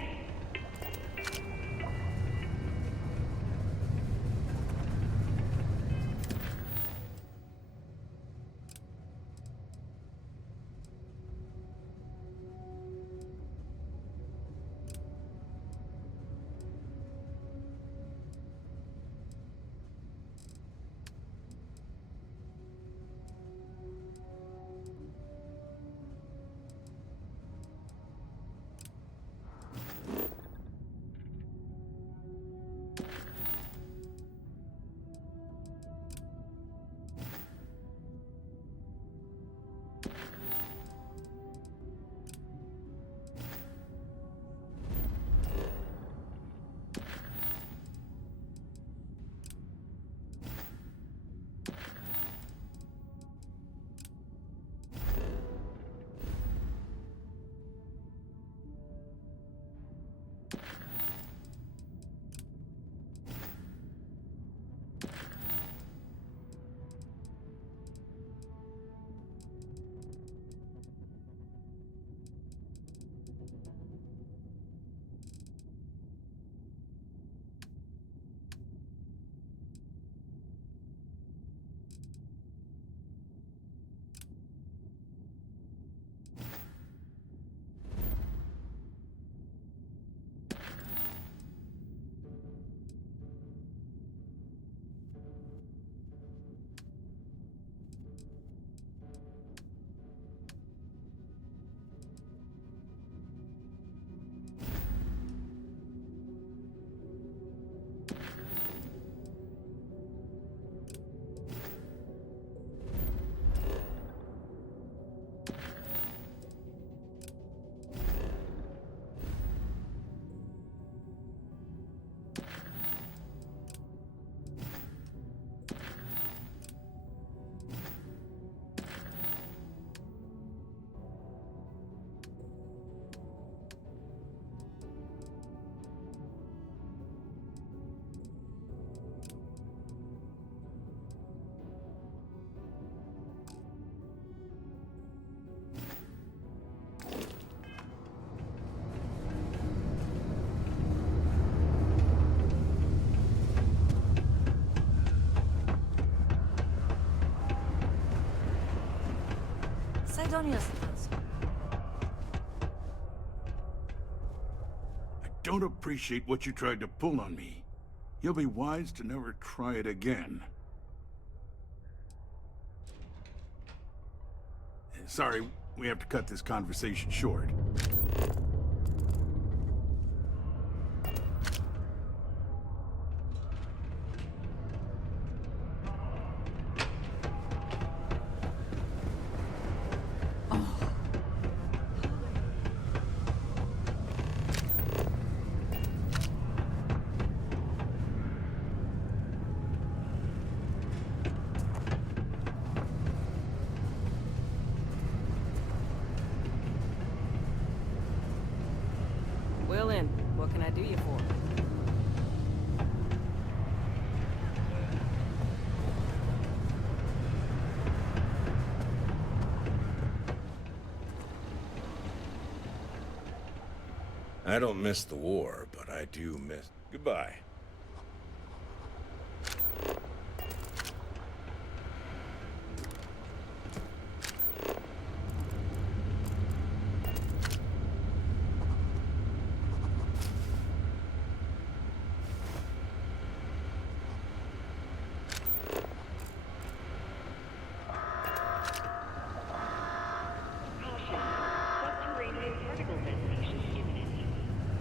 Sidonia's not. I don't appreciate what you tried to pull on me. You'll be wise to never try it again. Sorry, we have to cut this conversation short. Well then, what can I do you for? I don't miss the war, but I do miss... Goodbye. Subterranean particle detonation imminent.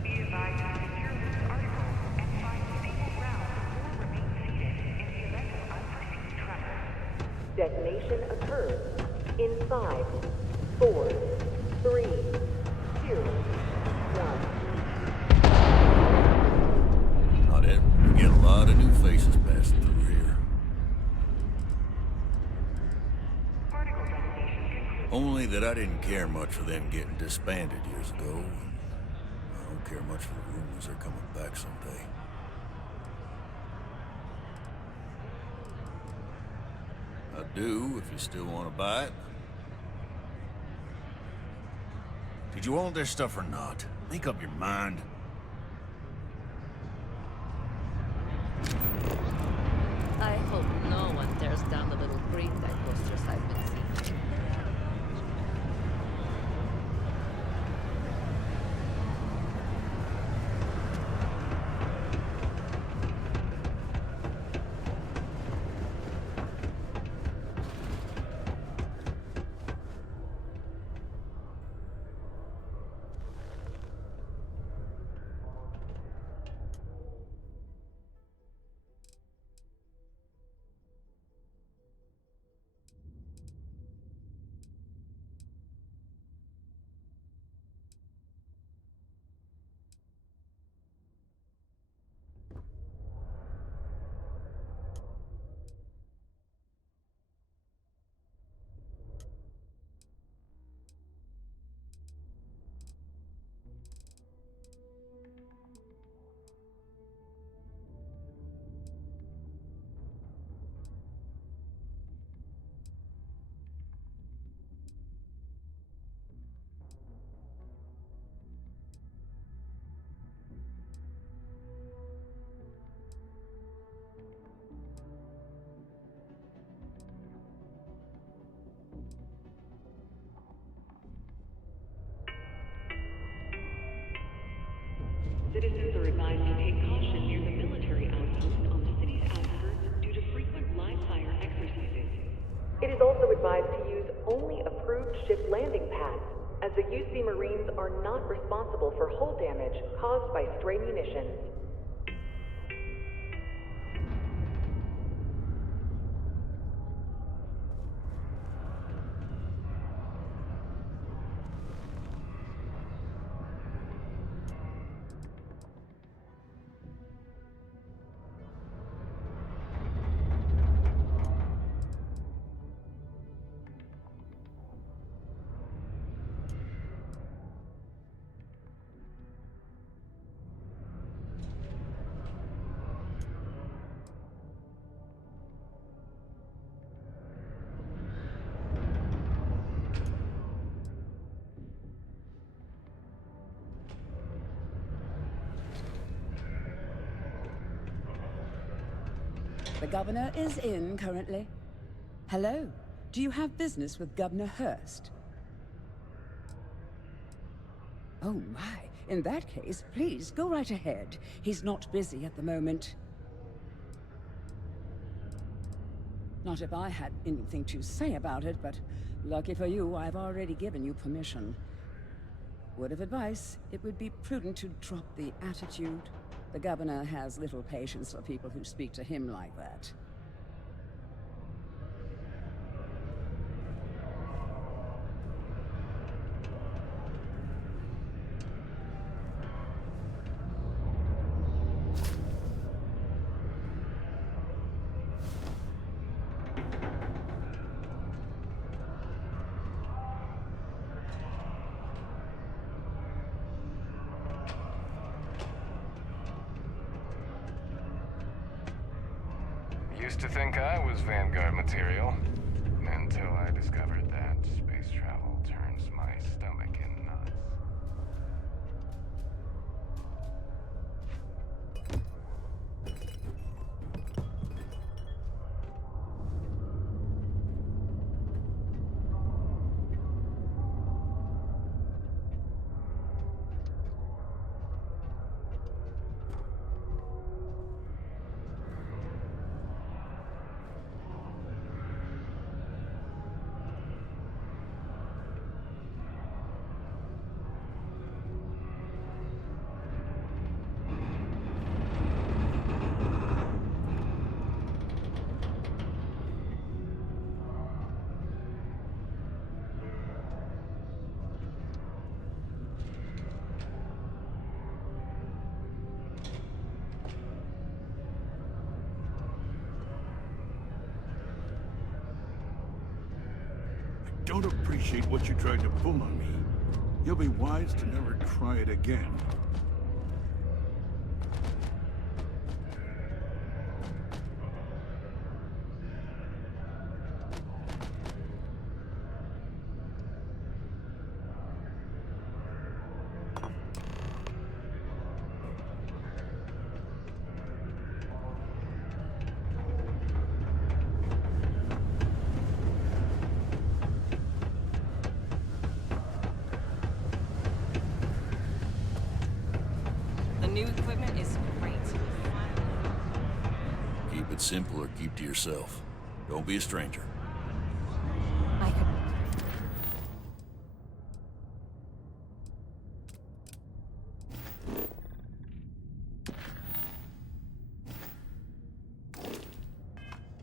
Be advised to secure this article and find stable ground or remain seated in the event of unforeseen tremor. Detonation occurs in 5, 4, 3, 2, 1. Not it. We get a lot of new faces passing through here. Only that I didn't care much for them getting disbanded years ago. And I don't care much for the rumors they're coming back someday. I do, if you still want to buy it. Did you want their stuff or not? Make up your mind. I hope no one tears down the little green tag posters I've been seeing. Citizens are advised to take caution near the military outpost on the city's outskirts due to frequent live fire exercises. It is also advised to use only approved ship landing pads, as the UC Marines are not responsible for hull damage caused by stray munitions. The governor is in currently. Hello. Do you have business with Governor Hurst? Oh my. In that case, please go right ahead. He's not busy at the moment. Not if I had anything to say about it, but lucky for you, I've already given you permission. Word of advice, it would be prudent to drop the attitude. The governor has little patience for people who speak to him like that. Used to think I was Vanguard material, until I discovered that space travel turns my stomach in knots. Don't appreciate what you tried to pull on me. You'll be wise to never try it again. The new equipment is great. Keep it simple or keep to yourself. Don't be a stranger. I could...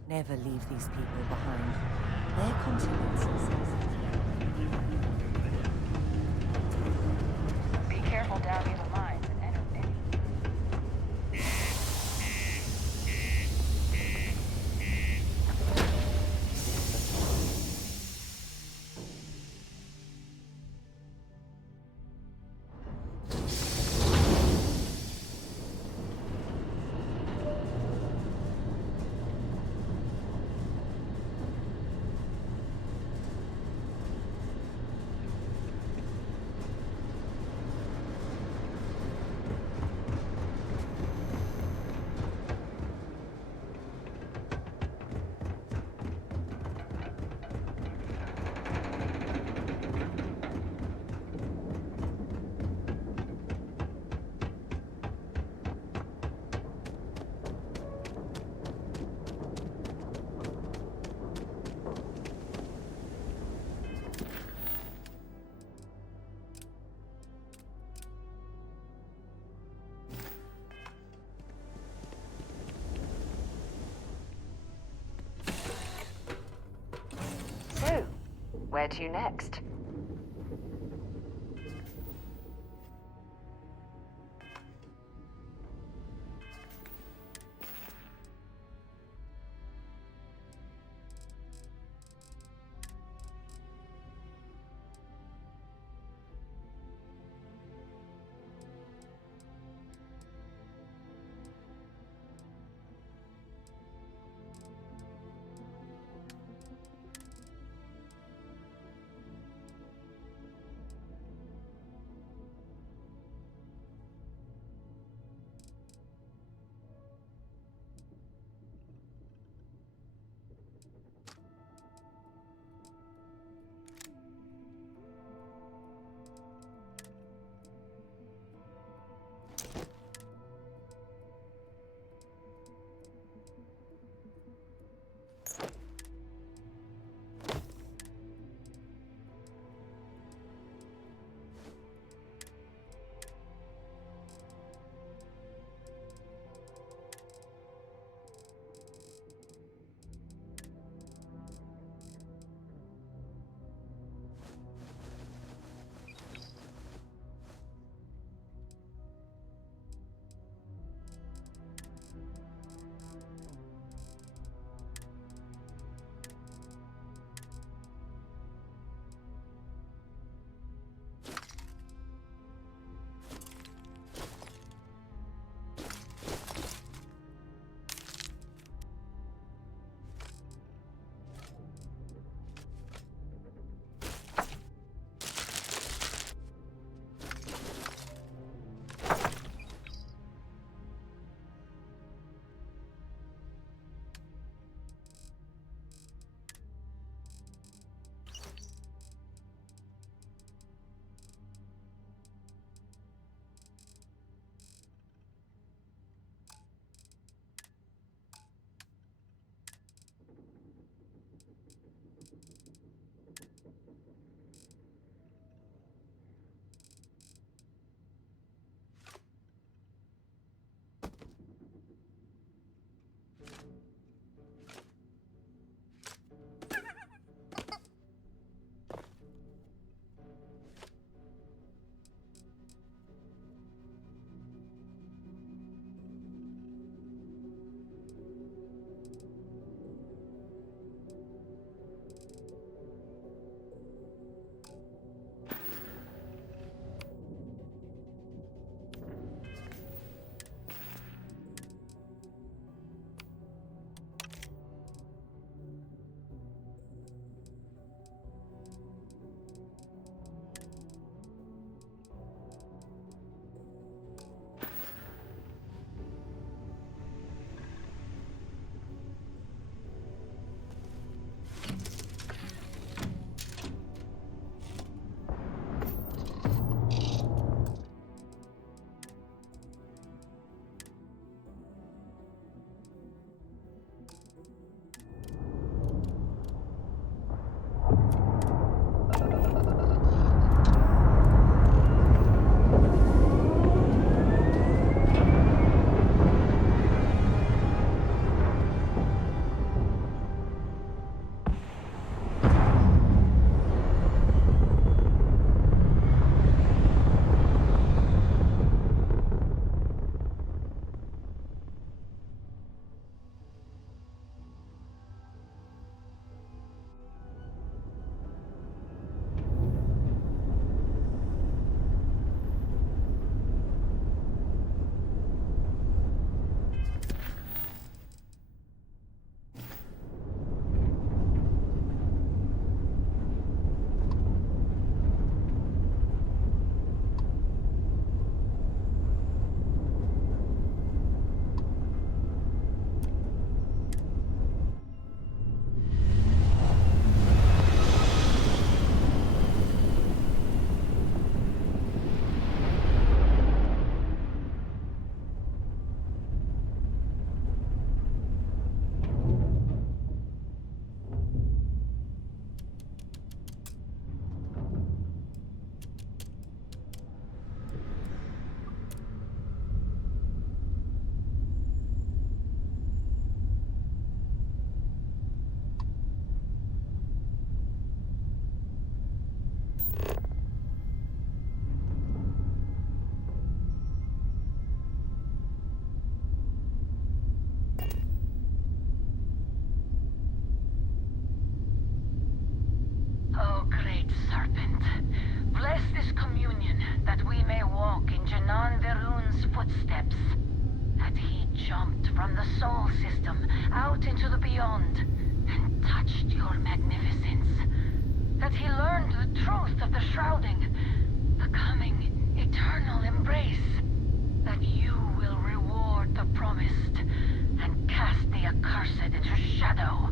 Never leave these people behind. Their contingencies. Be careful down near the mines and enter any. So, where to next? serpent. Bless this communion, that we may walk in 𝗕𝗏𝗓𝗏's footsteps. That he jumped from the soul system out into the beyond and touched your magnificence. That he learned the truth of the shrouding, the coming eternal embrace. That you will reward the promised and cast the accursed into shadow.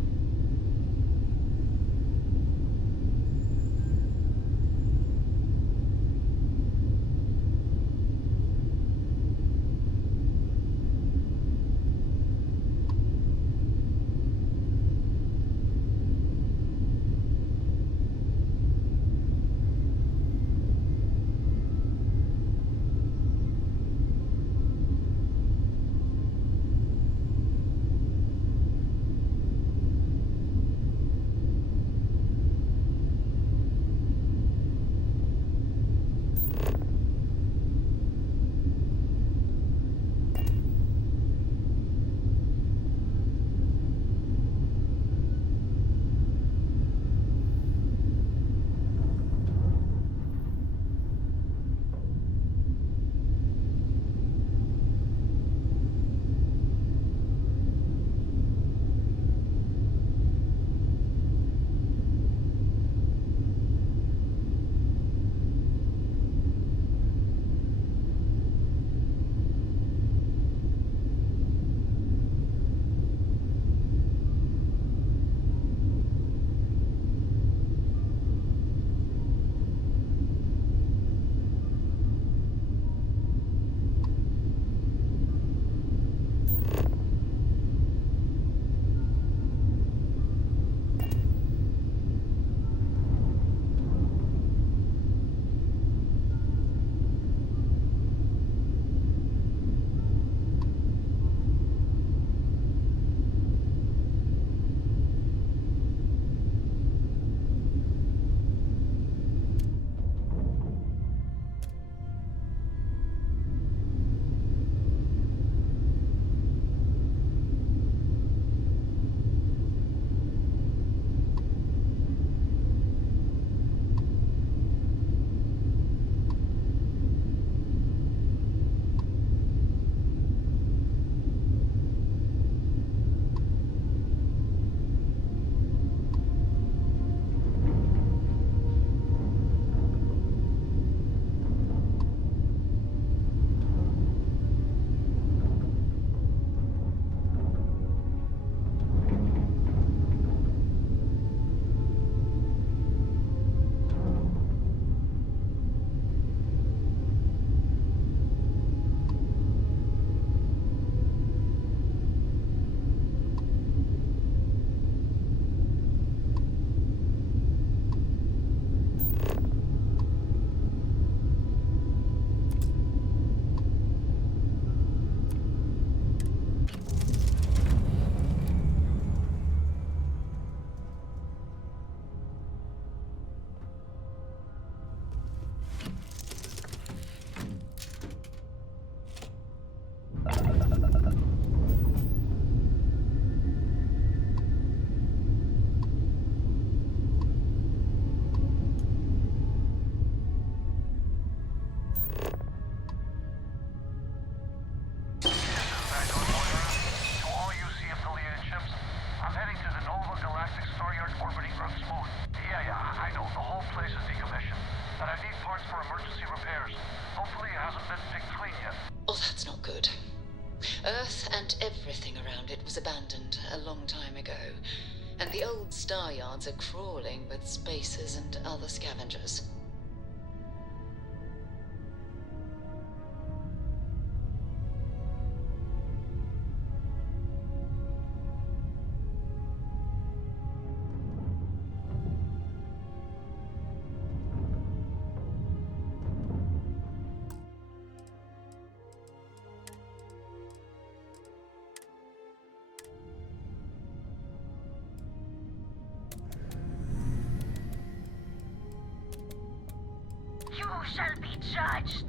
Earth and everything around it was abandoned a long time ago, and the old star yards are crawling with spacers and other scavengers. You shall be judged.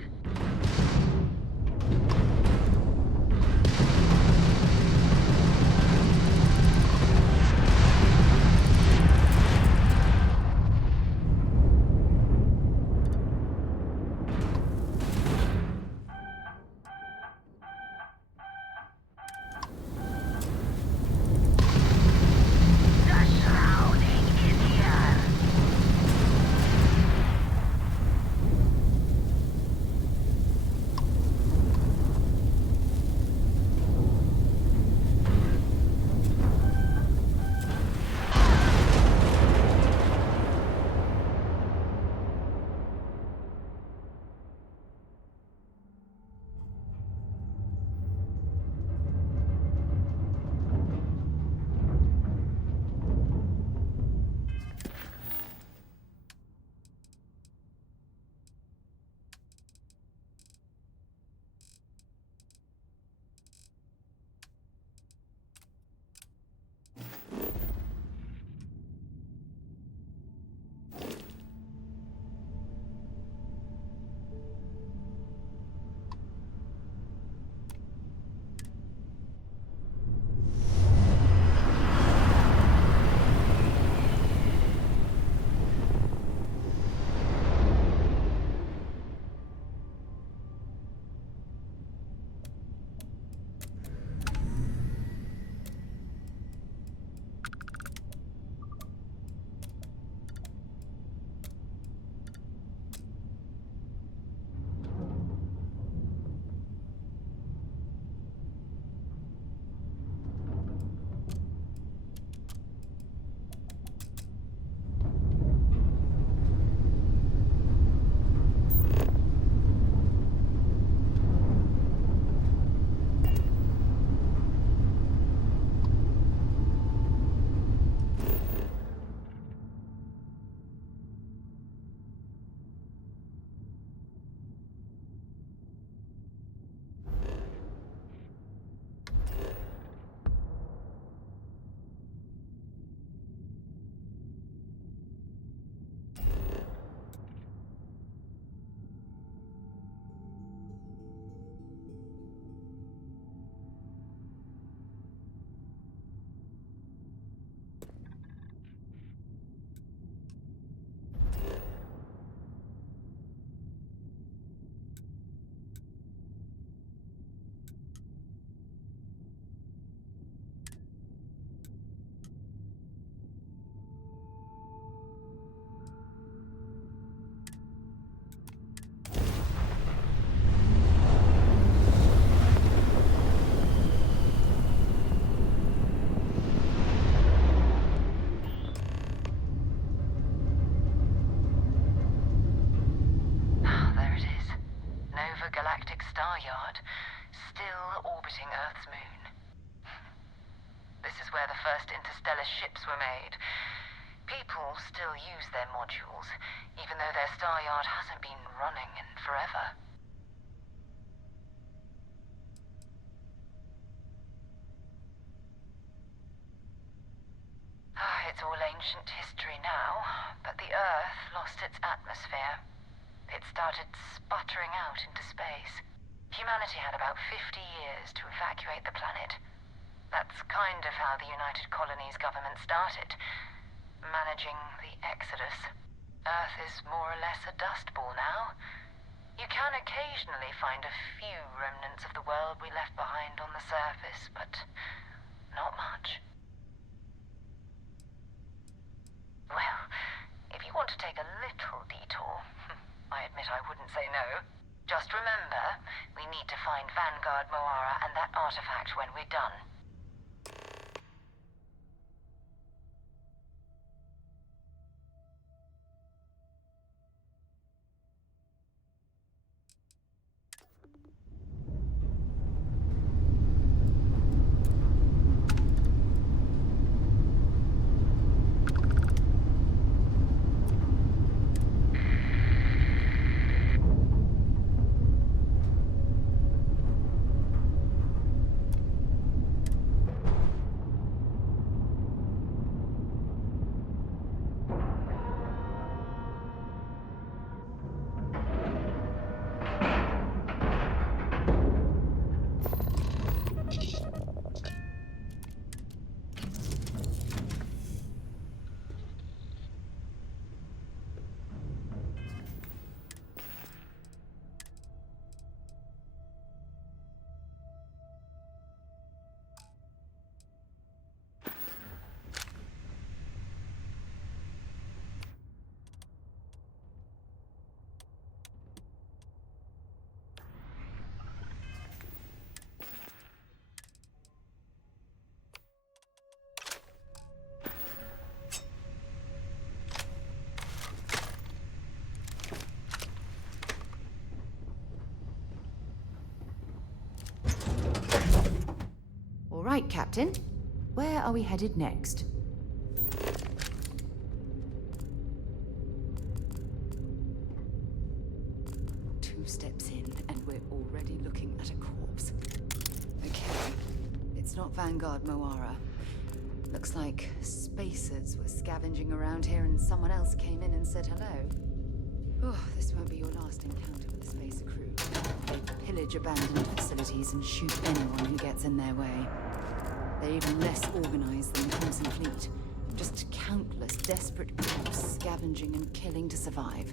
star yard, still orbiting Earth's moon. This is where the first interstellar ships were made. People still use their modules, even though their star yard hasn't been running in forever. It's all ancient history now, but the Earth lost its atmosphere. It started sputtering out into space. Humanity had about 50 years to evacuate the planet. That's kind of how the United Colonies government started, managing the exodus. Earth is more or less a dust ball now. You can occasionally find a few remnants of the world we left behind on the surface, but not much. Well, if you want to take a little detour, I admit I wouldn't say no. Just remember, we need to find 𝗕𝗓𝗗𝗦 and that artifact when we're done. All right, Captain. Where are we headed next? Two steps in, and we're already looking at a corpse. Okay, it's not 𝗕𝗓𝗗𝗦. Looks like spacers were scavenging around here and someone else came in and said hello. Oh, this won't be your last encounter with the spacer crew. They pillage abandoned facilities and shoot anyone who gets in their way. They're even less organized than the Crimson Fleet. Just countless desperate crews scavenging and killing to survive.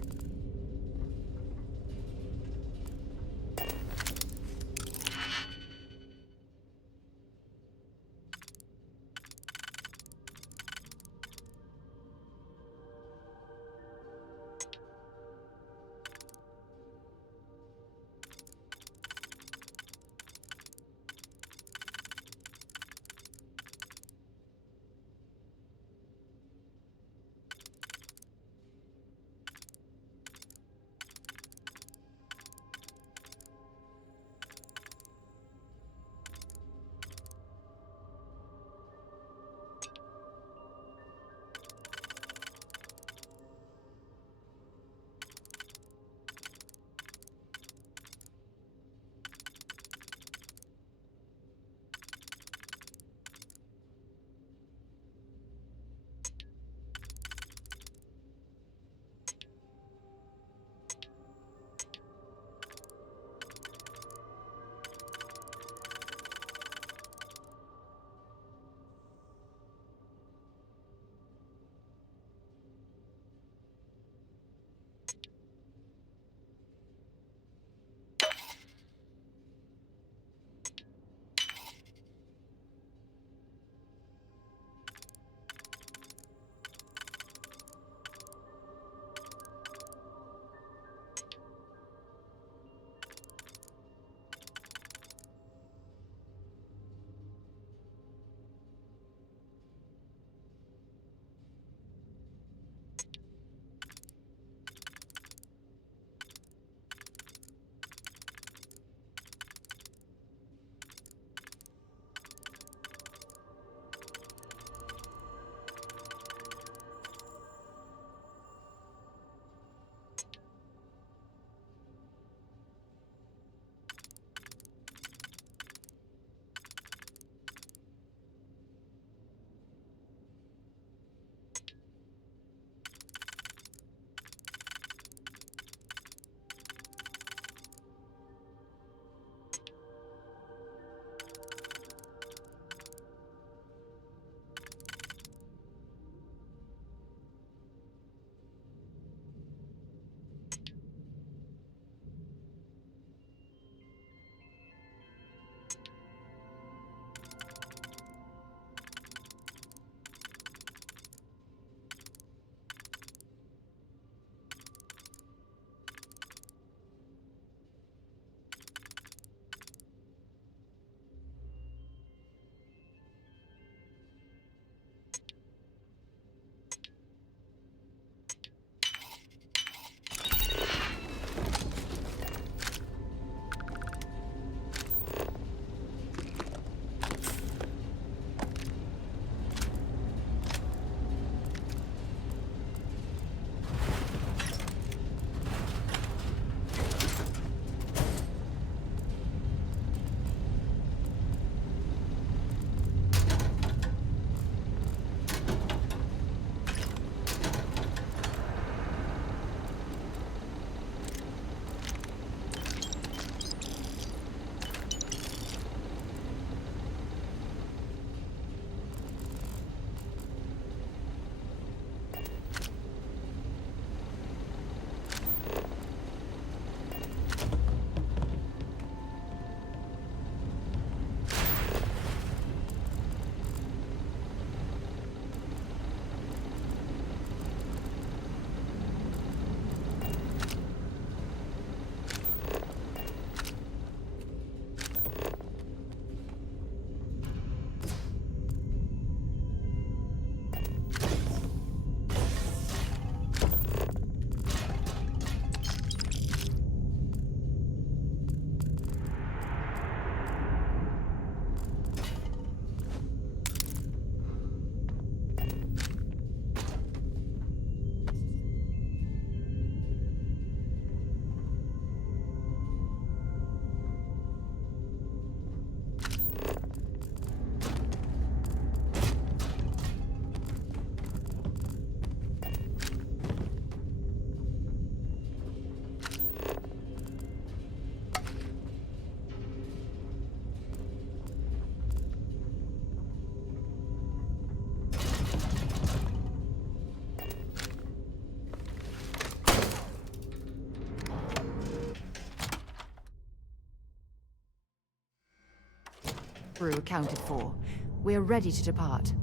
brew accounted for. We're ready to depart.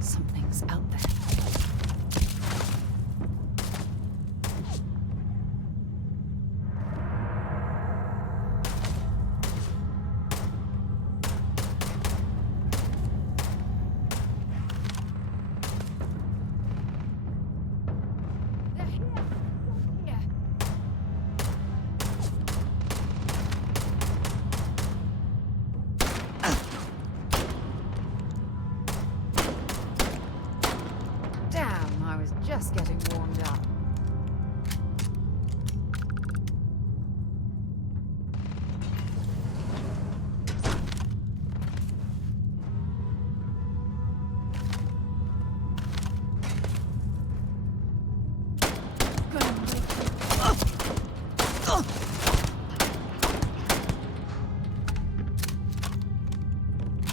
Something's out there. Just getting warmed up.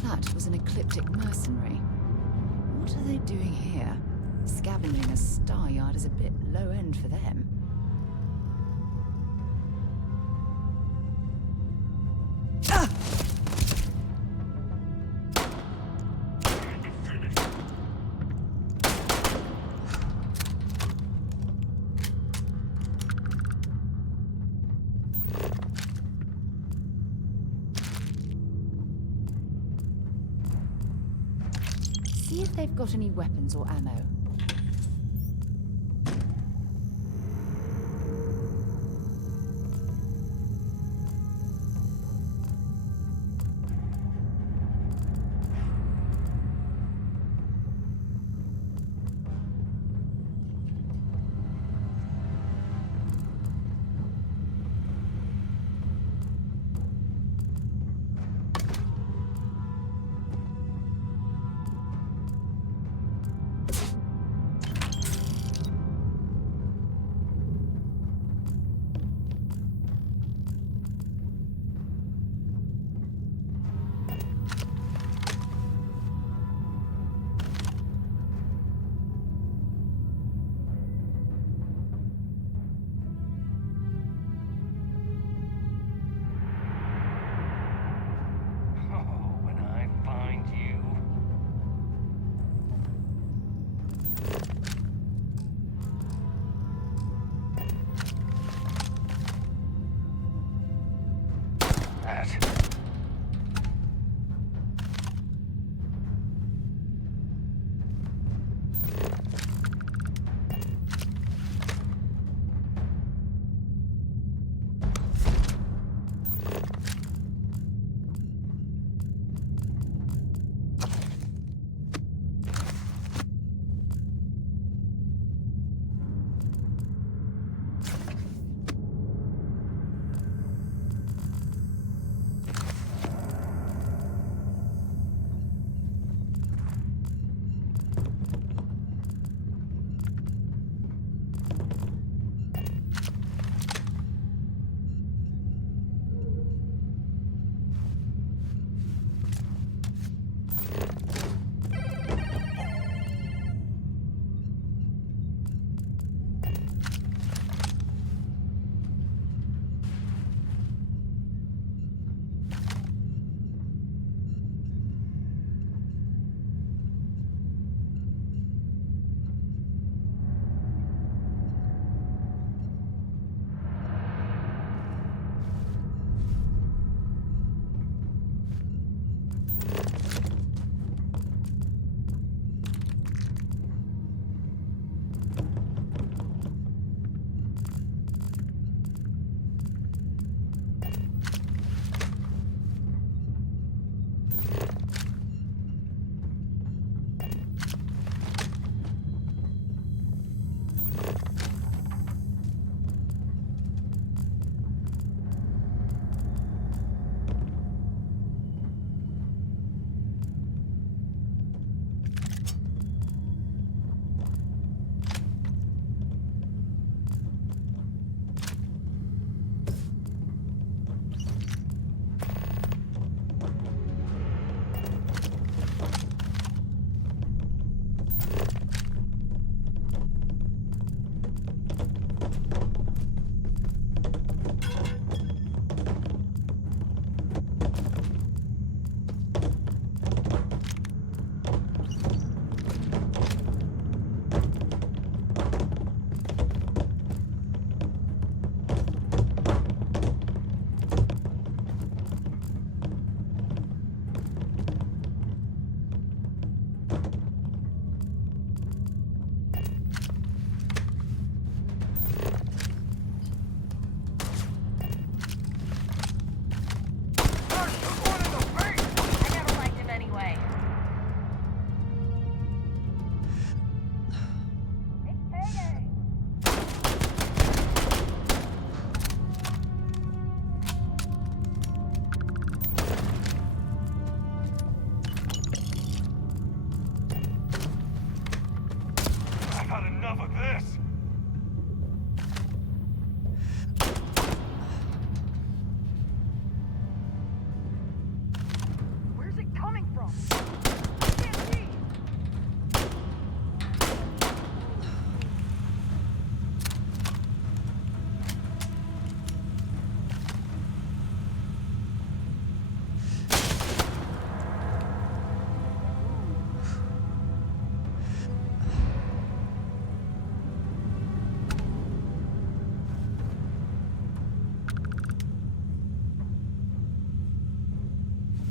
That was an ecliptic mercenary. What are they doing here? Scavenging a star yard is a bit low end for them. See if they've got any weapons or ammo.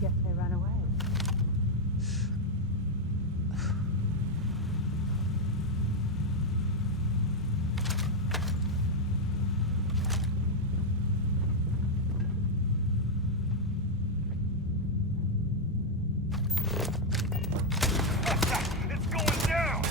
guess they ran away. It's going down!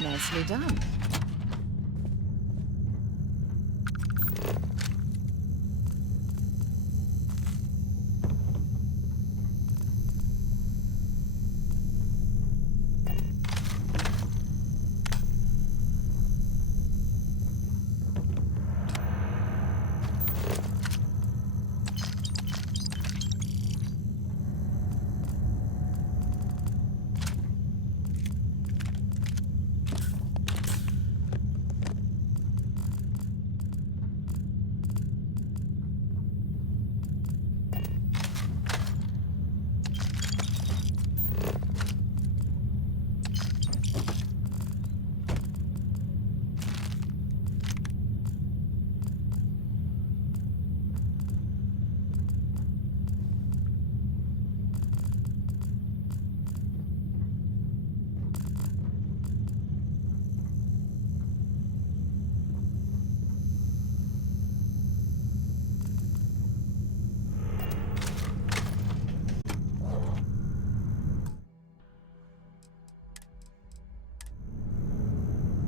Nicely done.